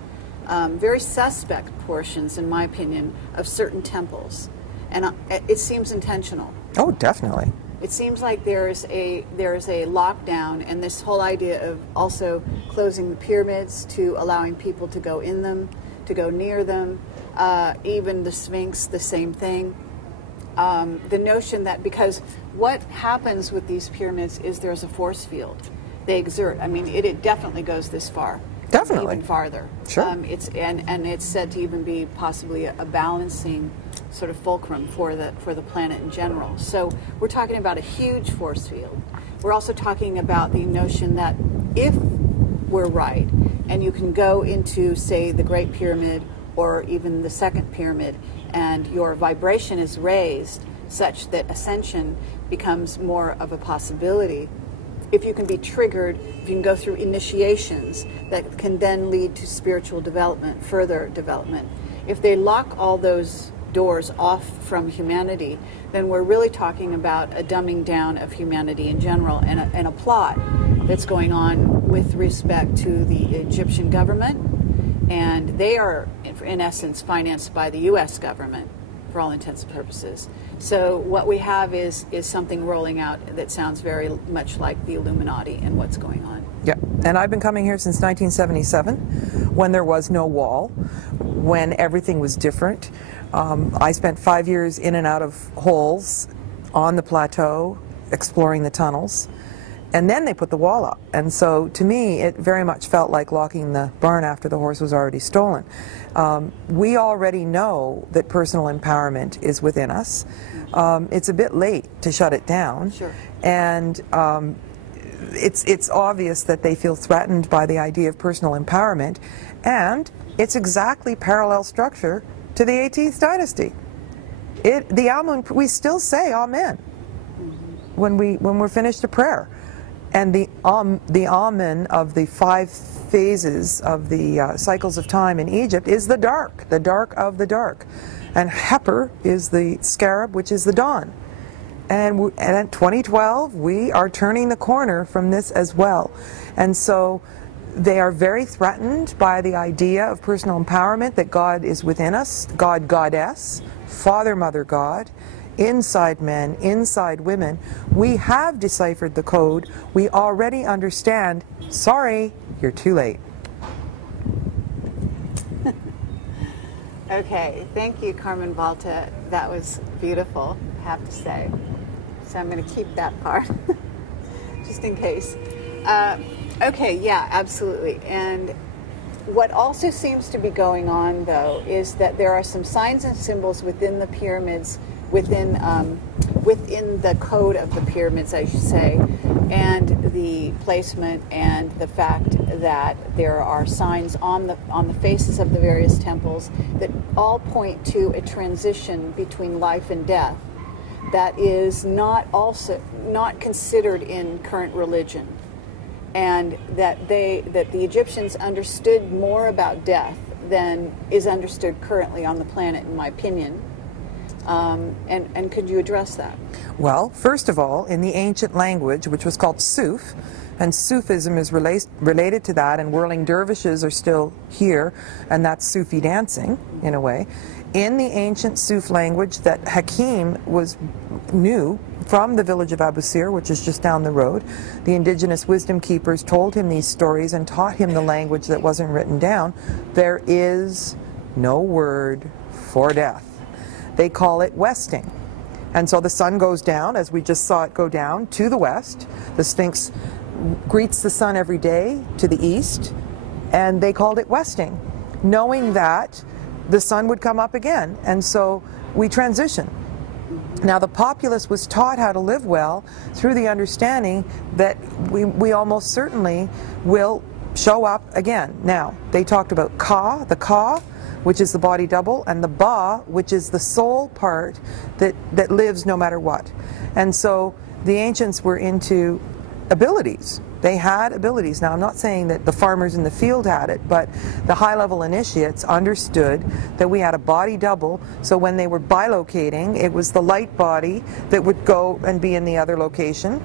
very suspect portions, in my opinion, of certain temples, and it seems intentional. Oh, definitely. It seems like there's a lockdown, and this whole idea of also closing the pyramids to allowing people to go in them, to go near them, even the Sphinx, the same thing. The notion that, because what happens with these pyramids is there's a force field. They exert. I mean, it definitely goes this far. Definitely. Even farther. Sure. And it's said to even be possibly a balancing sort of fulcrum for the planet in general. So we're talking about a huge force field. We're also talking about the notion that if we're right, and you can go into, say, the Great Pyramid or even the Second Pyramid, and your vibration is raised such that ascension becomes more of a possibility. If you can be triggered, if you can go through initiations that can then lead to spiritual development, further development. If they lock all those doors off from humanity, then we're really talking about a dumbing down of humanity in general, and a plot that's going on with respect to the Egyptian government, and they are, in essence, financed by the U.S. government for all intents and purposes. So what we have is something rolling out that sounds very much like the Illuminati and what's going on. Yeah, and I've been coming here since 1977, when there was no wall, when everything was different. I spent 5 years in and out of holes on the plateau, exploring the tunnels, and then they put the wall up. And so to me, it very much felt like locking the barn after the horse was already stolen. We already know that personal empowerment is within us. It's a bit late to shut it down. Sure. And it's obvious that they feel threatened by the idea of personal empowerment, and it's exactly parallel structure to the 18th dynasty. The Amun, we still say Amen when we're finished a prayer, and the Amen of the 5 phases of the cycles of time in Egypt is the dark of the dark, and Heper is the scarab, which is the dawn. And in 2012, we are turning the corner from this as well. And so they are very threatened by the idea of personal empowerment, that God is within us, God, Goddess, Father, Mother, God, inside men, inside women. We have deciphered the code. We already understand. Sorry, you're too late. Okay, thank you, Carmen Boulter. That was beautiful, I have to say. So I'm going to keep that part, just in case. Okay, yeah, absolutely. And what also seems to be going on, though, is that there are some signs and symbols within the pyramids, within the code of the pyramids, I should say, and the placement and the fact that there are signs on the faces of the various temples that all point to a transition between life and death. that is not considered in current religion, and that the Egyptians understood more about death than is understood currently on the planet, in my opinion. And could you address that? Well, first of all, in the ancient language, which was called Suf, and Sufism is related to that, and whirling dervishes are still here, and that's Sufi dancing, in a way. In the ancient Suf language that Hakim knew from the village of Abu Sir, which is just down the road, the indigenous wisdom keepers told him these stories and taught him the language that wasn't written down. There is no word for death. They call it westing. And so the sun goes down, as we just saw it go down, to the west. The Sphinx greets the sun every day to the east, and they called it westing, knowing that the sun would come up again. And so we transition. Now the populace was taught how to live well through the understanding that we almost certainly will show up again. Now, they talked about Ka, the Ka, which is the body double, and the Ba, which is the soul part that lives no matter what. And so the ancients were into abilities. They had abilities. Now, I'm not saying that the farmers in the field had it, but the high-level initiates understood that we had a body double, so when they were bilocating, it was the light body that would go and be in the other location.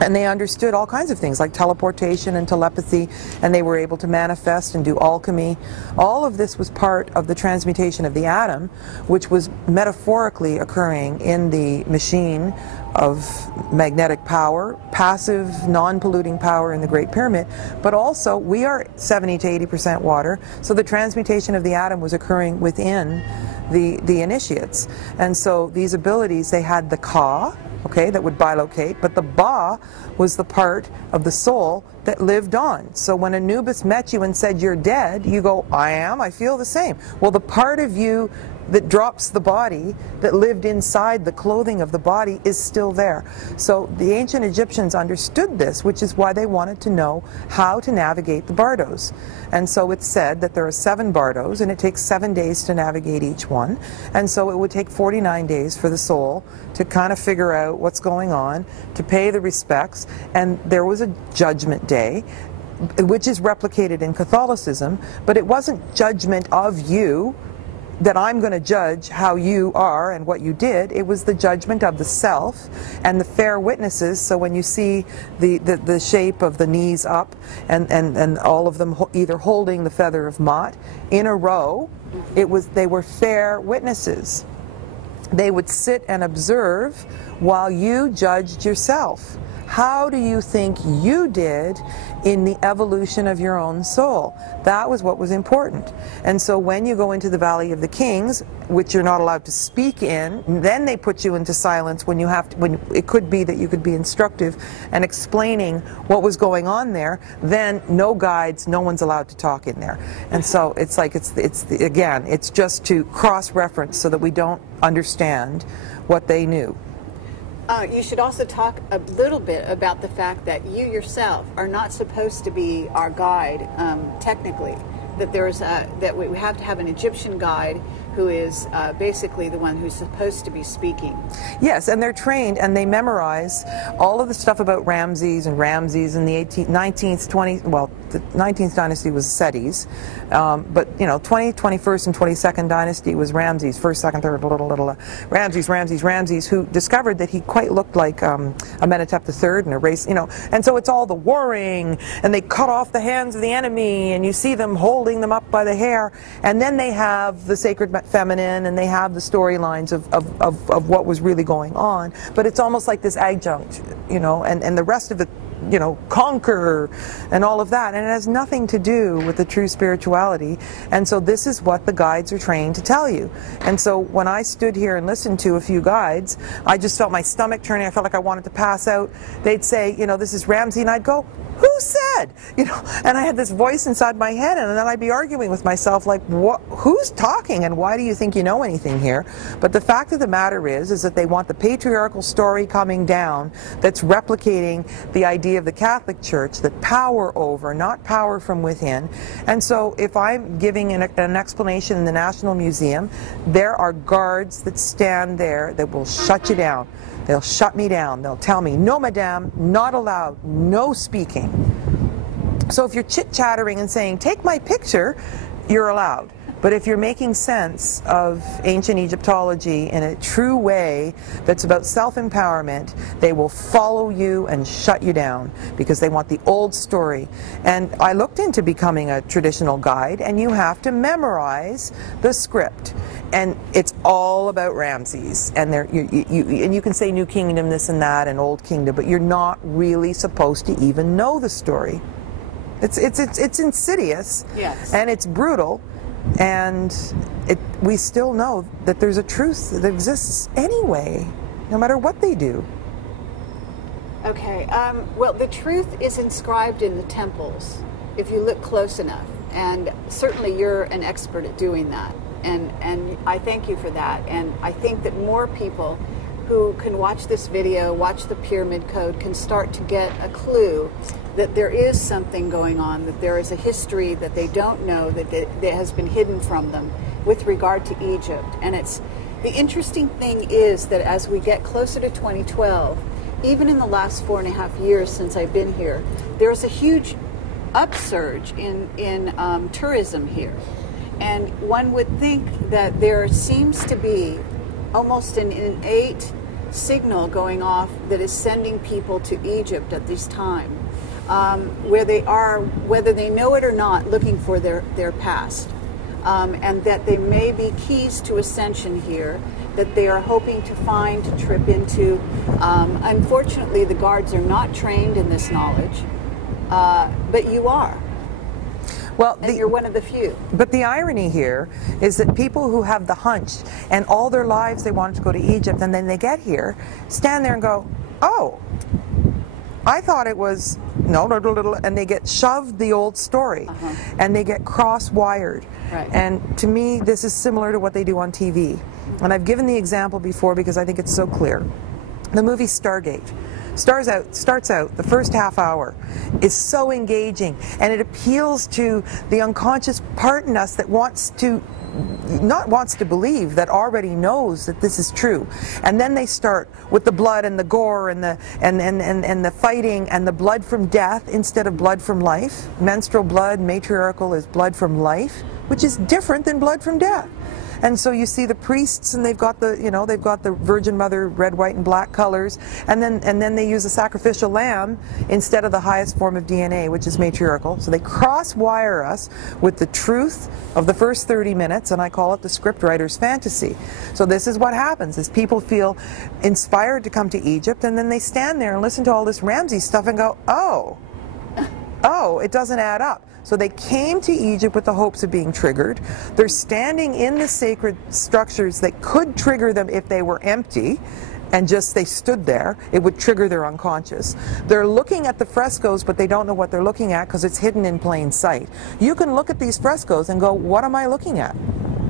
And they understood all kinds of things like teleportation and telepathy, and they were able to manifest and do alchemy. All of this was part of the transmutation of the atom, which was metaphorically occurring in the machine of magnetic power, passive, non-polluting power in the Great Pyramid. But also, we are 70 to 80% water, so the transmutation of the atom was occurring within the initiates. And so these abilities, they had the Ka, okay, that would bilocate, but the Ba was the part of the soul that lived on. So when Anubis met you and said you're dead, you go, I am, I feel the same. Well, the part of you that drops the body, that lived inside the clothing of the body, is still there. So the ancient Egyptians understood this, which is why they wanted to know how to navigate the bardos. And so it's said that there are 7 bardos, and it takes 7 days to navigate each one. And so it would take 49 days for the soul to kind of figure out what's going on, to pay the respects. And there was a judgment day, which is replicated in Catholicism, but it wasn't judgment of you, that I'm going to judge how you are and what you did. It was the judgment of the self and the fair witnesses. So when you see the shape of the knees up and all of them either holding the feather of Ma'at in a row, they were fair witnesses. They would sit and observe while you judged yourself. How do you think you did in the evolution of your own soul? That was what was important. And so when you go into the Valley of the Kings, which you're not allowed to speak in, then they put you into silence when you have to, when it could be that you could be instructive and explaining what was going on there. Then no guides, no one's allowed to talk in there. And so it's like again, it's just to cross-reference so that we don't understand what they knew. You should also talk a little bit about the fact that you yourself are not supposed to be our guide, technically. That that we have to have an Egyptian guide who is basically the one who's supposed to be speaking. Yes, and they're trained and they memorize all of the stuff about Ramses and Ramses in the 19th, 20th, well, the 19th dynasty was Seti's, but you know, 20th, 21st, and 22nd dynasty was Ramses, 1st, 2nd, 3rd, Ramses, who discovered that he quite looked like Amenhotep III and a race, you know, and so it's all the warring, and they cut off the hands of the enemy, and you see them holding them up by the hair, and then they have the sacred feminine, and they have the storylines of what was really going on, but it's almost like this adjunct, you know, and the rest of it, you know, conquer and all of that, and it has nothing to do with the true spirituality. And so this is what the guides are trained to tell you. And so when I stood here and listened to a few guides, I just felt my stomach turning. I felt like I wanted to pass out. They'd say, you know, this is Ramsey, and I'd go, who said? You know, and I had this voice inside my head, and then I'd be arguing with myself like, what, who's talking, and why do you think you know anything here? But the fact of the matter is that they want the patriarchal story coming down that's replicating the idea idea of the Catholic Church that power over, not power from within. And so if I'm giving an explanation in the National Museum, there are guards that stand there that will shut you down. They'll shut me down. They'll tell me, no, madame, not allowed, no speaking. So if you're chit-chattering and saying, take my picture, you're allowed. But if you're making sense of ancient Egyptology in a true way that's about self-empowerment, they will follow you and shut you down because they want the old story. And I looked into becoming a traditional guide, and you have to memorize the script. And it's all about Ramses. And you can say New Kingdom, this and that, and Old Kingdom, but you're not really supposed to even know the story. It's insidious, yes, and it's brutal. And we still know that there's a truth that exists anyway, no matter what they do. Okay, well, the truth is inscribed in the temples, if you look close enough. And certainly you're an expert at doing that. And I thank you for that. And I think that more people who can watch this video, watch the Pyramid Code, can start to get a clue that there is something going on, that there is a history that they don't know, that has been hidden from them with regard to Egypt. And the interesting thing is that as we get closer to 2012, even in the last 4.5 years since I've been here, there's a huge upsurge in tourism here. And one would think that there seems to be almost an innate signal going off that is sending people to Egypt at this time, where they are, whether they know it or not, looking for their past. And that they may be keys to ascension here that they are hoping to find, to trip into. Unfortunately, the guards are not trained in this knowledge, but you are. Well, and you're one of the few. But the irony here is that people who have the hunch and all their lives they wanted to go to Egypt, and then they get here, stand there and go, oh, I thought it was, no, and they get shoved the old story, and they get cross-wired. Right. And to me, this is similar to what they do on TV. And I've given the example before because I think it's so clear. The movie Stargate starts out, the first half hour is so engaging, and it appeals to the unconscious part in us that wants to believe, that already knows that this is true. And then they start with the blood and the gore and the fighting and the blood from death instead of blood from life. Menstrual blood, matriarchal, is blood from life, which is different than blood from death. And so you see the priests, and they've got the Virgin Mother red, white, and black colors, and then they use a sacrificial lamb instead of the highest form of DNA, which is matriarchal. So they cross-wire us with the truth of the first 30 minutes, and I call it the scriptwriter's fantasy. So this is what happens: is people feel inspired to come to Egypt, and then they stand there and listen to all this Ramses stuff and go, oh, it doesn't add up. So they came to Egypt with the hopes of being triggered. They're standing in the sacred structures that could trigger them if they were empty, and just they stood there. It would trigger their unconscious. They're looking at the frescoes, but they don't know what they're looking at because it's hidden in plain sight. You can look at these frescoes and go, what am I looking at?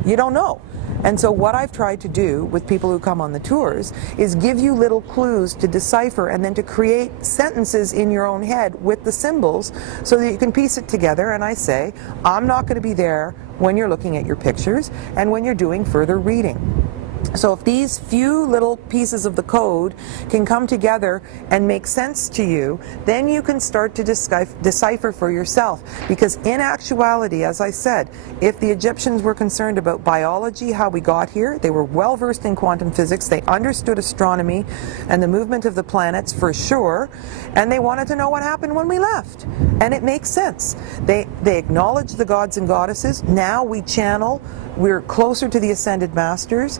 You don't know. And so what I've tried to do with people who come on the tours is give you little clues to decipher, and then to create sentences in your own head with the symbols so that you can piece it together. And I say, I'm not going to be there when you're looking at your pictures and when you're doing further reading. So if these few little pieces of the code can come together and make sense to you, then you can start to decipher for yourself. Because in actuality, as I said, if the Egyptians were concerned about biology, how we got here, they were well versed in quantum physics, they understood astronomy and the movement of the planets for sure, and they wanted to know what happened when we left. And it makes sense. They acknowledge the gods and goddesses. Now we channel, we're closer to the ascended masters.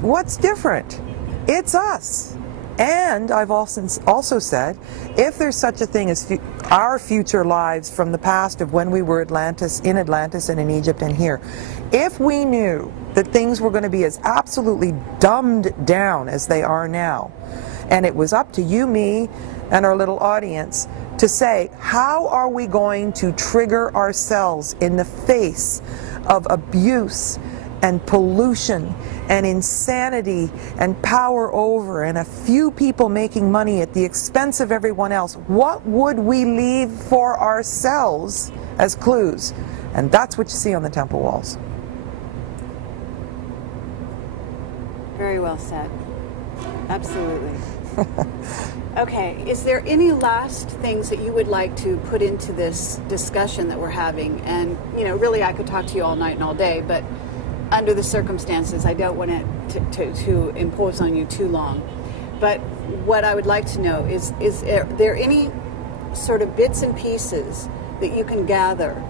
What's different? It's us. And I've also said, if there's such a thing as our future lives from the past of when we were in Atlantis and in Egypt and here, if we knew that things were going to be as absolutely dumbed down as they are now, and it was up to you, me, and our little audience to say, how are we going to trigger ourselves in the face of abuse and pollution and insanity and power over and a few people making money at the expense of everyone else, what would we leave for ourselves as clues? And that's what you see on the temple walls. Very well said. Absolutely. Okay, is there any last things that you would like to put into this discussion that we're having? And, you know, really I could talk to you all night and all day, but under the circumstances, I don't want it to impose on you too long. But what I would like to know is there any sort of bits and pieces that you can gather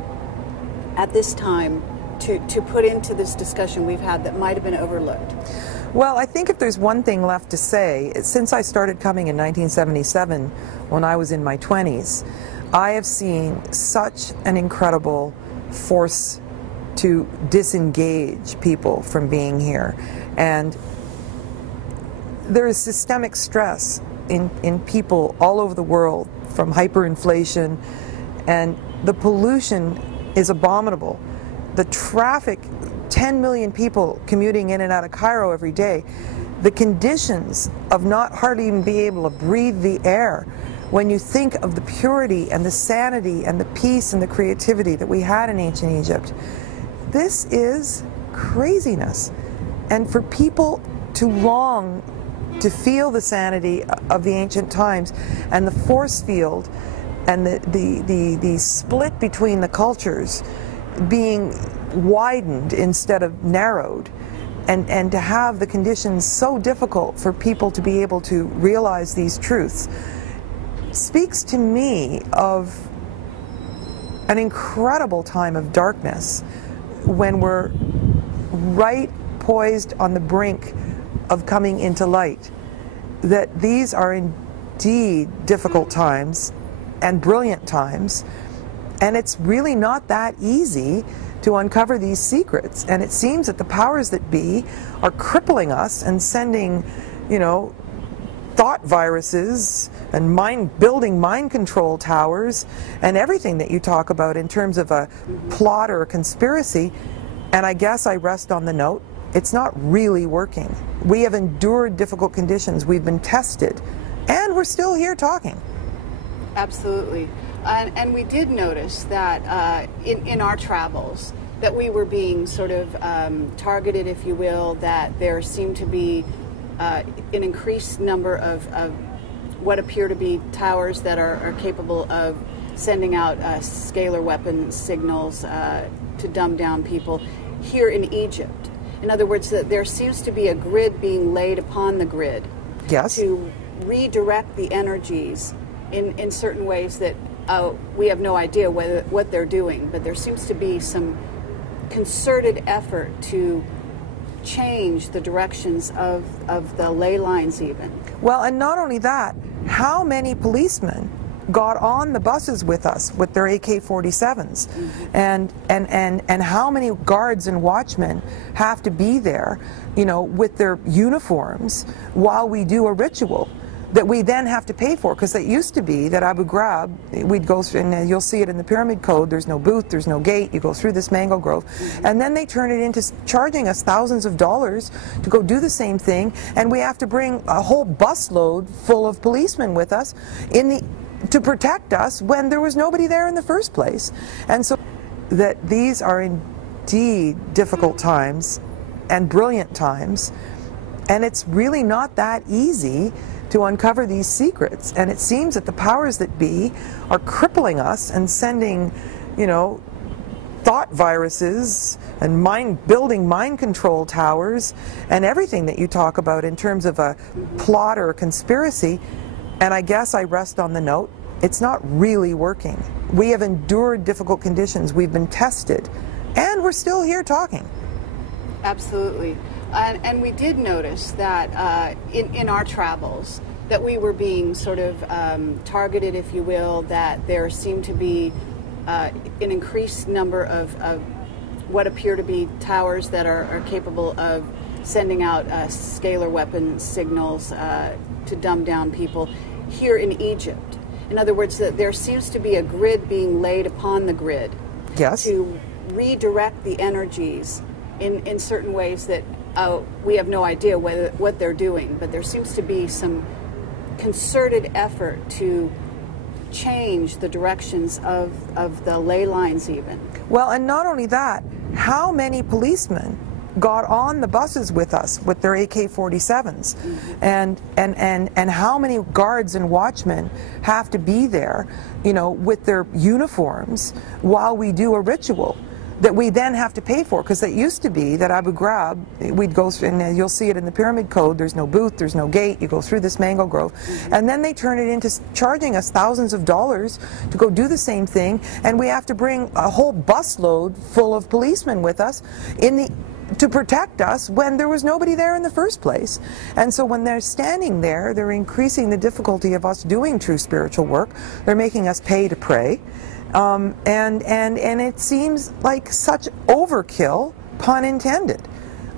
at this time to put into this discussion we've had that might have been overlooked? Well, I think if there's one thing left to say, since I started coming in 1977, when I was in my 20s, I have seen such an incredible force to disengage people from being here. And there is systemic stress in people all over the world from hyperinflation, and the pollution is abominable. The traffic, 10 million people commuting in and out of Cairo every day, the conditions of not hardly even being able to breathe the air. When you think of the purity and the sanity and the peace and the creativity that we had in ancient Egypt, this is craziness. And for people to long to feel the sanity of the ancient times and the force field and the split between the cultures being widened instead of narrowed, and to have the conditions so difficult for people to be able to realize these truths, speaks to me of an incredible time of darkness when we're right poised on the brink of coming into light. That these are indeed difficult times and brilliant times, and it's really not that easy to uncover these secrets. And it seems that the powers that be are crippling us and sending, you know, thought viruses and building mind control towers and everything that you talk about in terms of a plot or a conspiracy. And I guess I rest on the note, it's not really working. We have endured difficult conditions, we've been tested, and we're still here talking. Absolutely. And we did notice that in our travels that we were being sort of targeted, if you will, that there seemed to be an increased number of what appear to be towers that are capable of sending out scalar weapon signals to dumb down people here in Egypt. In other words, that there seems to be a grid being laid upon the grid. Yes. To redirect the energies in certain ways that we have no idea what they're doing, but there seems to be some concerted effort to change the directions of the ley lines even. Well, and not only that, how many policemen got on the buses with us with their AK-47s, and how many guards and watchmen have to be there, you know, with their uniforms while we do a ritual that we then have to pay for, because it used to be that Abu Ghraib, we'd go through, and you'll see it in the pyramid code, there's no booth, there's no gate, you go through this mango grove, and then they turn it into charging us thousands of dollars to go do the same thing, and we have to bring a whole busload full of policemen with us to protect us when there was nobody there in the first place. And so that these are indeed difficult times and brilliant times, and it's really not that easy to uncover these secrets. And it seems that the powers that be are crippling us and sending, you know, thought viruses and building mind control towers and everything that you talk about in terms of a plot or a conspiracy. And I guess I rest on the note, it's not really working. We have endured difficult conditions, we've been tested, and we're still here talking. Absolutely. And we did notice that in our travels that we were being sort of targeted, if you will, that there seemed to be an increased number of what appear to be towers that are capable of sending out scalar weapon signals to dumb down people here in Egypt. In other words, that there seems to be a grid being laid upon the grid. Yes. To redirect the energies in certain ways that we have no idea what they're doing, but there seems to be some concerted effort to change the directions of the ley lines even. Well, and not only that, how many policemen got on the buses with us with their AK-47s, and how many guards and watchmen have to be there, you know, with their uniforms while we do a ritual that we then have to pay for, because it used to be that Abu Ghraib, we'd go through, and you'll see it in the pyramid code, there's no booth, there's no gate, you go through this mango grove, and then they turn it into charging us thousands of dollars to go do the same thing, and we have to bring a whole busload full of policemen with us to protect us when there was nobody there in the first place. And so when they're standing there, they're increasing the difficulty of us doing true spiritual work. They're making us pay to pray. And it seems like such overkill, pun intended.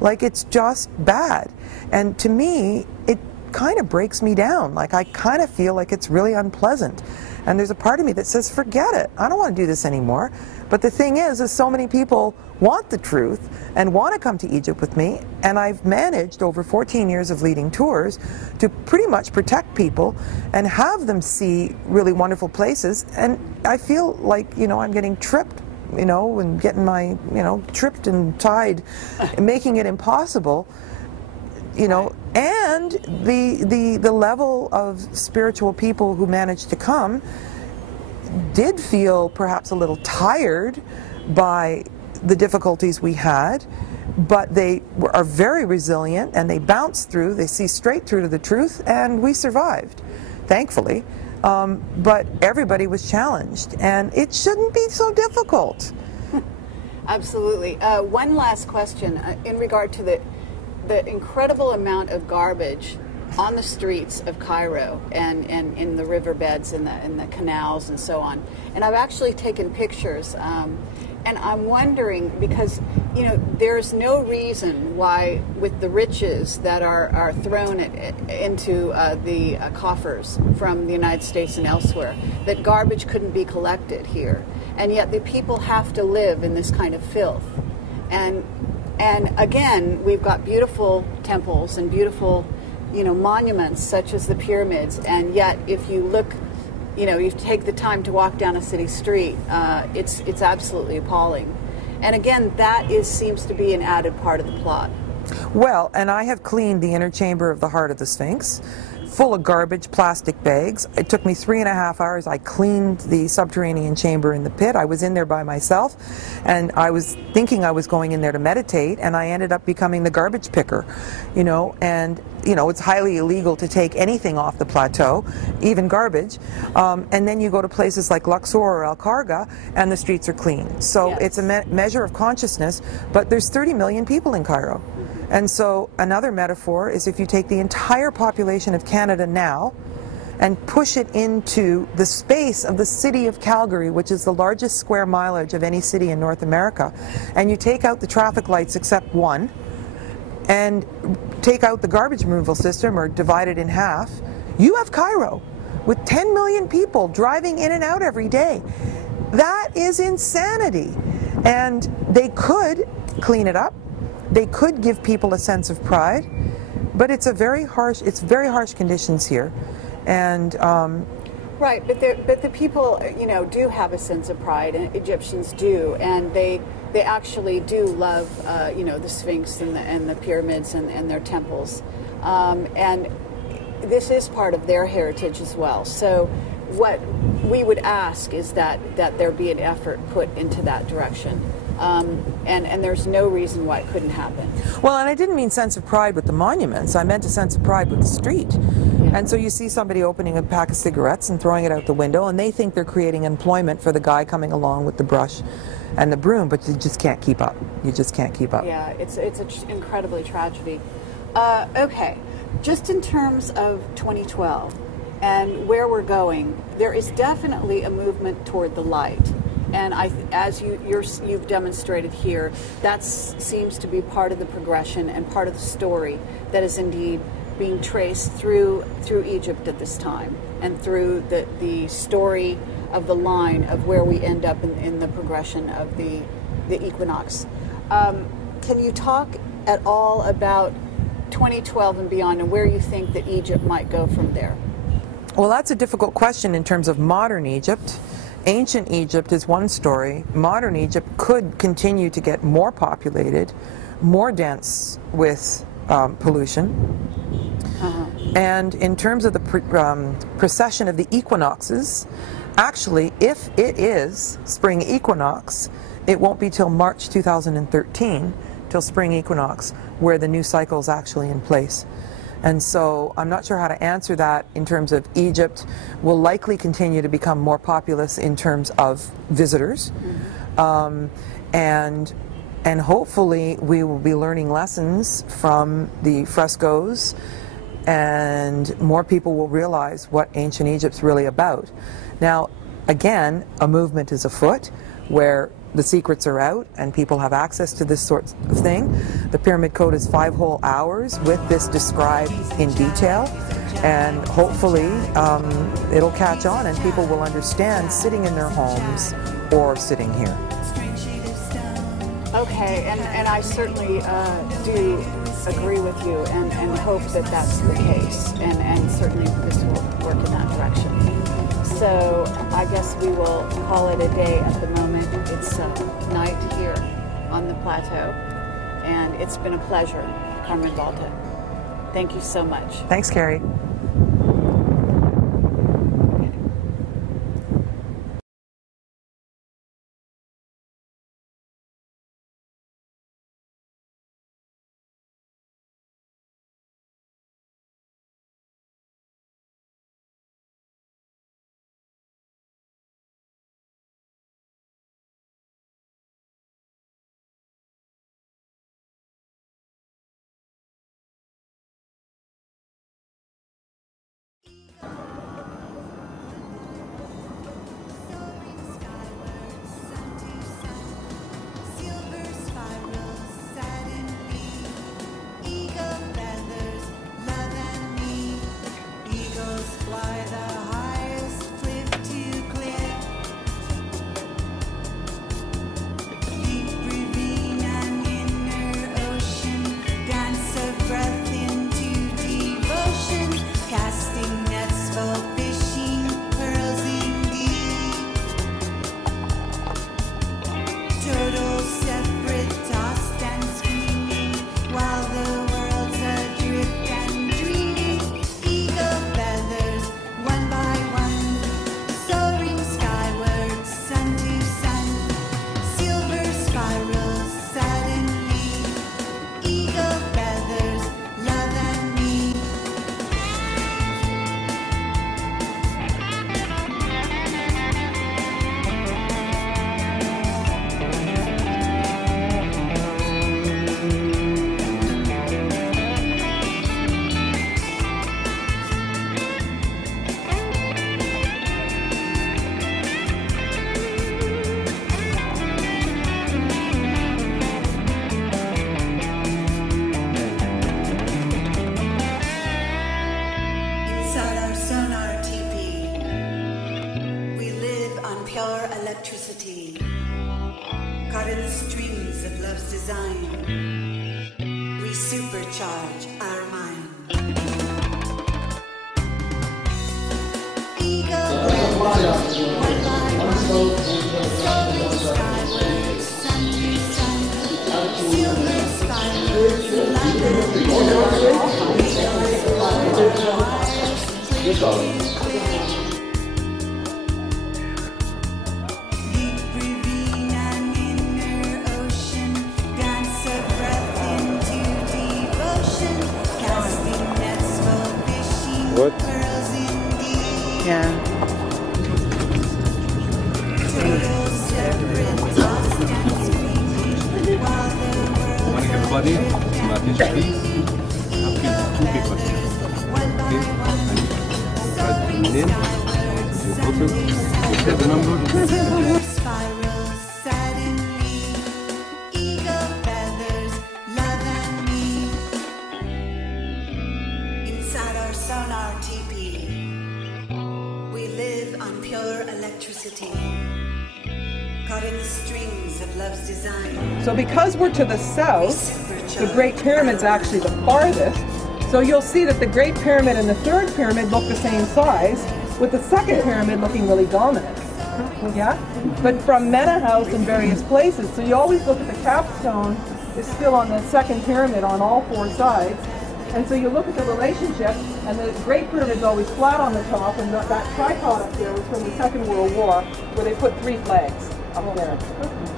Like, it's just bad. And to me, it kind of breaks me down. Like, I kind of feel like it's really unpleasant. And there's a part of me that says, forget it. I don't want to do this anymore. But the thing is so many people want the truth and want to come to Egypt with me, and I've managed over 14 years of leading tours to pretty much protect people and have them see really wonderful places, and I feel like, you know, I'm getting tripped, you know, and getting my, you know, tripped and tied, making it impossible, you know, and the level of spiritual people who managed to come did feel perhaps a little tired by the difficulties we had, but they are very resilient and they bounce through, they see straight through to the truth, and we survived, thankfully. But everybody was challenged, and it shouldn't be so difficult. Absolutely. One last question in regard to the incredible amount of garbage on the streets of Cairo and in the riverbeds and the canals and so on. And I've actually taken pictures, and I'm wondering, because, you know, there's no reason why, with the riches that are thrown into the coffers from the United States and elsewhere, that garbage couldn't be collected here. And yet the people have to live in this kind of filth. And again, we've got beautiful temples and beautiful, you know, monuments such as the pyramids, and yet if you look, you know, you take the time to walk down a city street, it's absolutely appalling. And again, that seems to be an added part of the plot. Well, and I have cleaned the inner chamber of the heart of the Sphinx, full of garbage, plastic bags. It took me 3.5 hours. I cleaned the subterranean chamber in the pit. I was in there by myself, and I was thinking I was going in there to meditate, and I ended up becoming the garbage picker, you know, and, you know, it's highly illegal to take anything off the plateau, even garbage, and then you go to places like Luxor or El Kharga, and the streets are clean. So yes, it's a measure of consciousness, but there's 30 million people in Cairo. And so another metaphor is, if you take the entire population of Canada now and push it into the space of the city of Calgary, which is the largest square mileage of any city in North America, and you take out the traffic lights except one, and take out the garbage removal system or divide it in half, you have Cairo with 10 million people driving in and out every day. That is insanity. And they could clean it up. They could give people a sense of pride, but it's very harsh conditions here, and right. But the people, you know, do have a sense of pride, and Egyptians do, and they actually do love, you know, the Sphinx and the pyramids and their temples, and this is part of their heritage as well. So what we would ask is that there be an effort put into that direction. And there's no reason why it couldn't happen. Well, and I didn't mean sense of pride with the monuments. I meant a sense of pride with the street. Yeah. And so you see somebody opening a pack of cigarettes and throwing it out the window, and they think they're creating employment for the guy coming along with the brush and the broom, but you just can't keep up. You just can't keep up. Yeah, it's incredibly tragedy. Okay, just in terms of 2012 and where we're going, there is definitely a movement toward the light. And as you've demonstrated here, that seems to be part of the progression and part of the story that is indeed being traced through Egypt at this time, and through the story of the line of where we end up in the progression of the equinox. can you talk at all about 2012 and beyond, and where you think that Egypt might go from there? Well, that's a difficult question in terms of modern Egypt. Ancient Egypt is one story. Modern Egypt could continue to get more populated, more dense with pollution. And in terms of the precession of the equinoxes, actually, if it is spring equinox, it won't be till March 2013, till spring equinox, where the new cycle is actually in place. And so I'm not sure how to answer that in terms of Egypt will likely continue to become more populous in terms of visitors. And hopefully we will be learning lessons from the frescoes, and more people will realize what ancient Egypt's really about. Now, again, a movement is afoot where the secrets are out and people have access to this sort of thing. The Pyramid Code is 5 whole hours with this described in detail, and hopefully it'll catch on and people will understand sitting in their homes or sitting here. Okay, and I certainly do agree with you and hope that that's the case, and certainly this will work in that direction. So I guess we will call it a day at the moment. It's night here on the plateau, and it's been a pleasure, Carmen Boulter. Thank you so much. Thanks, Carrie. Electricity, caught in the strings of love's design, we supercharge our mind. Ego branches, one by one, soaring skyward, sun to sun, silver spirals, light and What? Yeah. Morning everybody, it's Martin Sphinx. Okay, 2 people here. Okay, and your name, your bottle, you set the number. Sonar TP. We live on pure electricity. caught in the strings of love's design. So because we're to the south, the Great Pyramid's actually the farthest. So you'll see that the Great Pyramid and the Third Pyramid look the same size, with the Second Pyramid looking really dominant. Yeah? But from Mena House in various places, so you always look at the capstone is still on the Second Pyramid on all four sides. And so you look at the relationship, and the Great Pyramid's always flat on the top, and that tripod up there was from the Second World War, where they put 3 flags up there.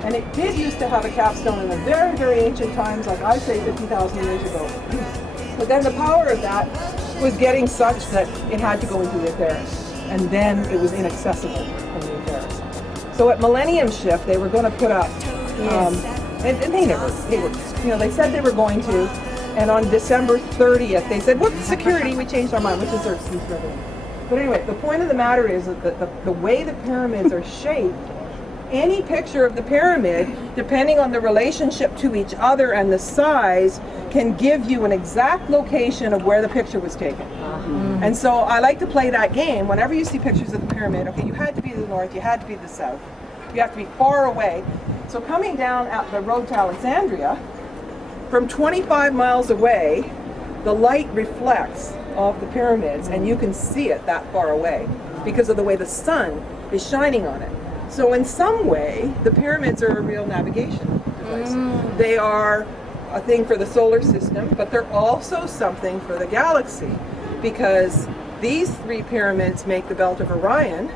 And it did used to have a capstone in the very, very ancient times, like I say 50,000 years ago. But then the power of that was getting such that it had to go into the terrace. And then it was inaccessible from the terrace. So at Millennium Shift, they were going to put up, and they said they were going to, and on December 30th, they said, what's security? We changed our mind, which is their excuse for everything. But anyway, the point of the matter is that the way the pyramids are shaped, any picture of the pyramid, depending on the relationship to each other and the size, can give you an exact location of where the picture was taken. And so I like to play that game. Whenever you see pictures of the pyramid, okay, you had to be to the north, you had to be to the south. You have to be far away. So coming down at the road to Alexandria, from 25 miles away, the light reflects off the pyramids, and you can see it that far away because of the way the sun is shining on it. So in some way, the pyramids are a real navigation device. They are a thing for the solar system, but they're also something for the galaxy, because these 3 pyramids make the belt of Orion.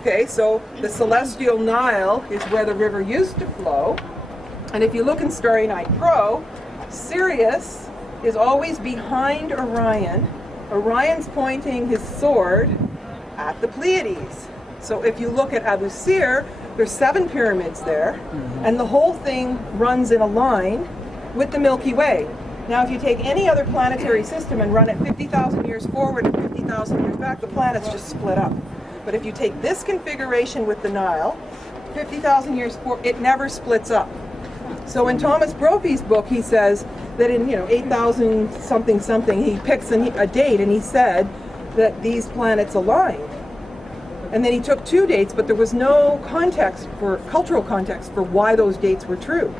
Okay, so the celestial Nile is where the river used to flow. And if you look in Starry Night Pro, Sirius is always behind Orion. Orion's pointing his sword at the Pleiades. So if you look at Abu Sir, there's 7 pyramids there, and the whole thing runs in a line with the Milky Way. Now if you take any other planetary system and run it 50,000 years forward and 50,000 years back, the planets just split up. But if you take this configuration with the Nile, 50,000 years forward, it never splits up. So in Thomas Brophy's book, he says that in 8,000 something something, he picks a date, and he said that these planets aligned. And then he took 2 dates, but there was no context for cultural context for why those dates were true.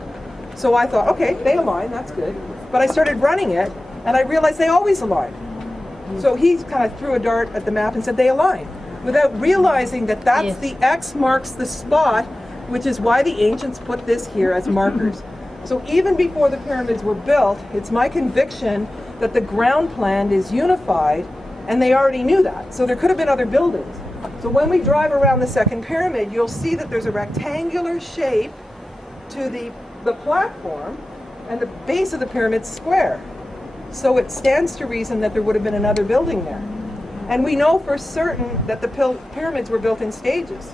So I thought, okay, they align, that's good. But I started running it, and I realized they always align. So he kind of threw a dart at the map and said they align, without realizing that that's the X marks the spot, which is why the ancients put this here as markers. So even before the pyramids were built, it's my conviction that the ground plan is unified, and they already knew that. So there could have been other buildings. So when we drive around the second pyramid, you'll see that there's a rectangular shape to the platform, and the base of the pyramid's square. So it stands to reason that there would have been another building there. And we know for certain that the pyramids were built in stages,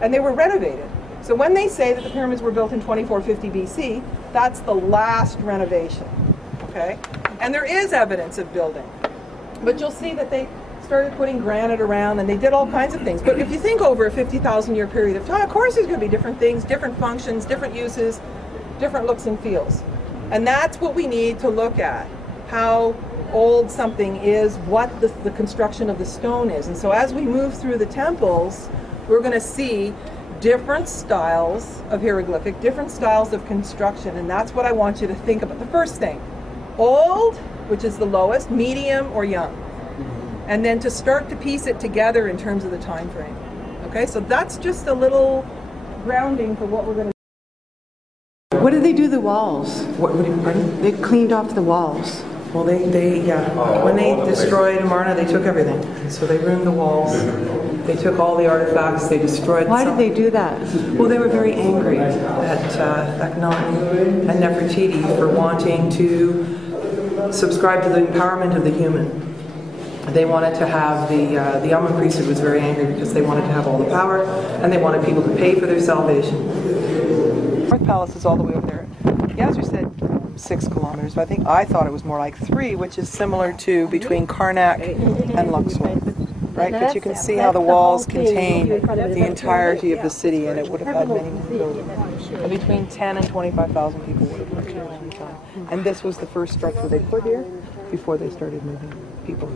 and they were renovated. So when they say that the pyramids were built in 2450 BC, that's the last renovation, okay? And there is evidence of building. But you'll see that they started putting granite around, and they did all kinds of things. But if you think over a 50,000 year period of time, of course there's going to be different things, different functions, different uses, different looks and feels. And that's what we need to look at, how old something is, what the construction of the stone is. And so as we move through the temples, we're going to see different styles of hieroglyphic, different styles of construction, and that's what I want you to think about. The first thing, old, which is the lowest, medium, or young. And then to start to piece it together in terms of the time frame. Okay, so that's just a little grounding for what we're going to do. What did they do to the walls? Pardon? They cleaned off the walls. Well, when they destroyed Amarna, they took everything. So they ruined the walls. They took all the artifacts. They destroyed. Why did they do that? Well, they were very angry at Akhenaten and Nefertiti for wanting to subscribe to the empowerment of the human. They wanted to have the Amun priesthood was very angry because they wanted to have all the power, and they wanted people to pay for their salvation. North Palace is all the way over there. Yazir said 6 kilometers, but I thought it was more like 3, which is similar to between Karnak and Luxor. Right? But you can see how the walls contain the entirety of the city, and it would have had many, many buildings. And between 10 and 25,000 people would have lived here at one time. And this was the first structure they put here before they started moving people.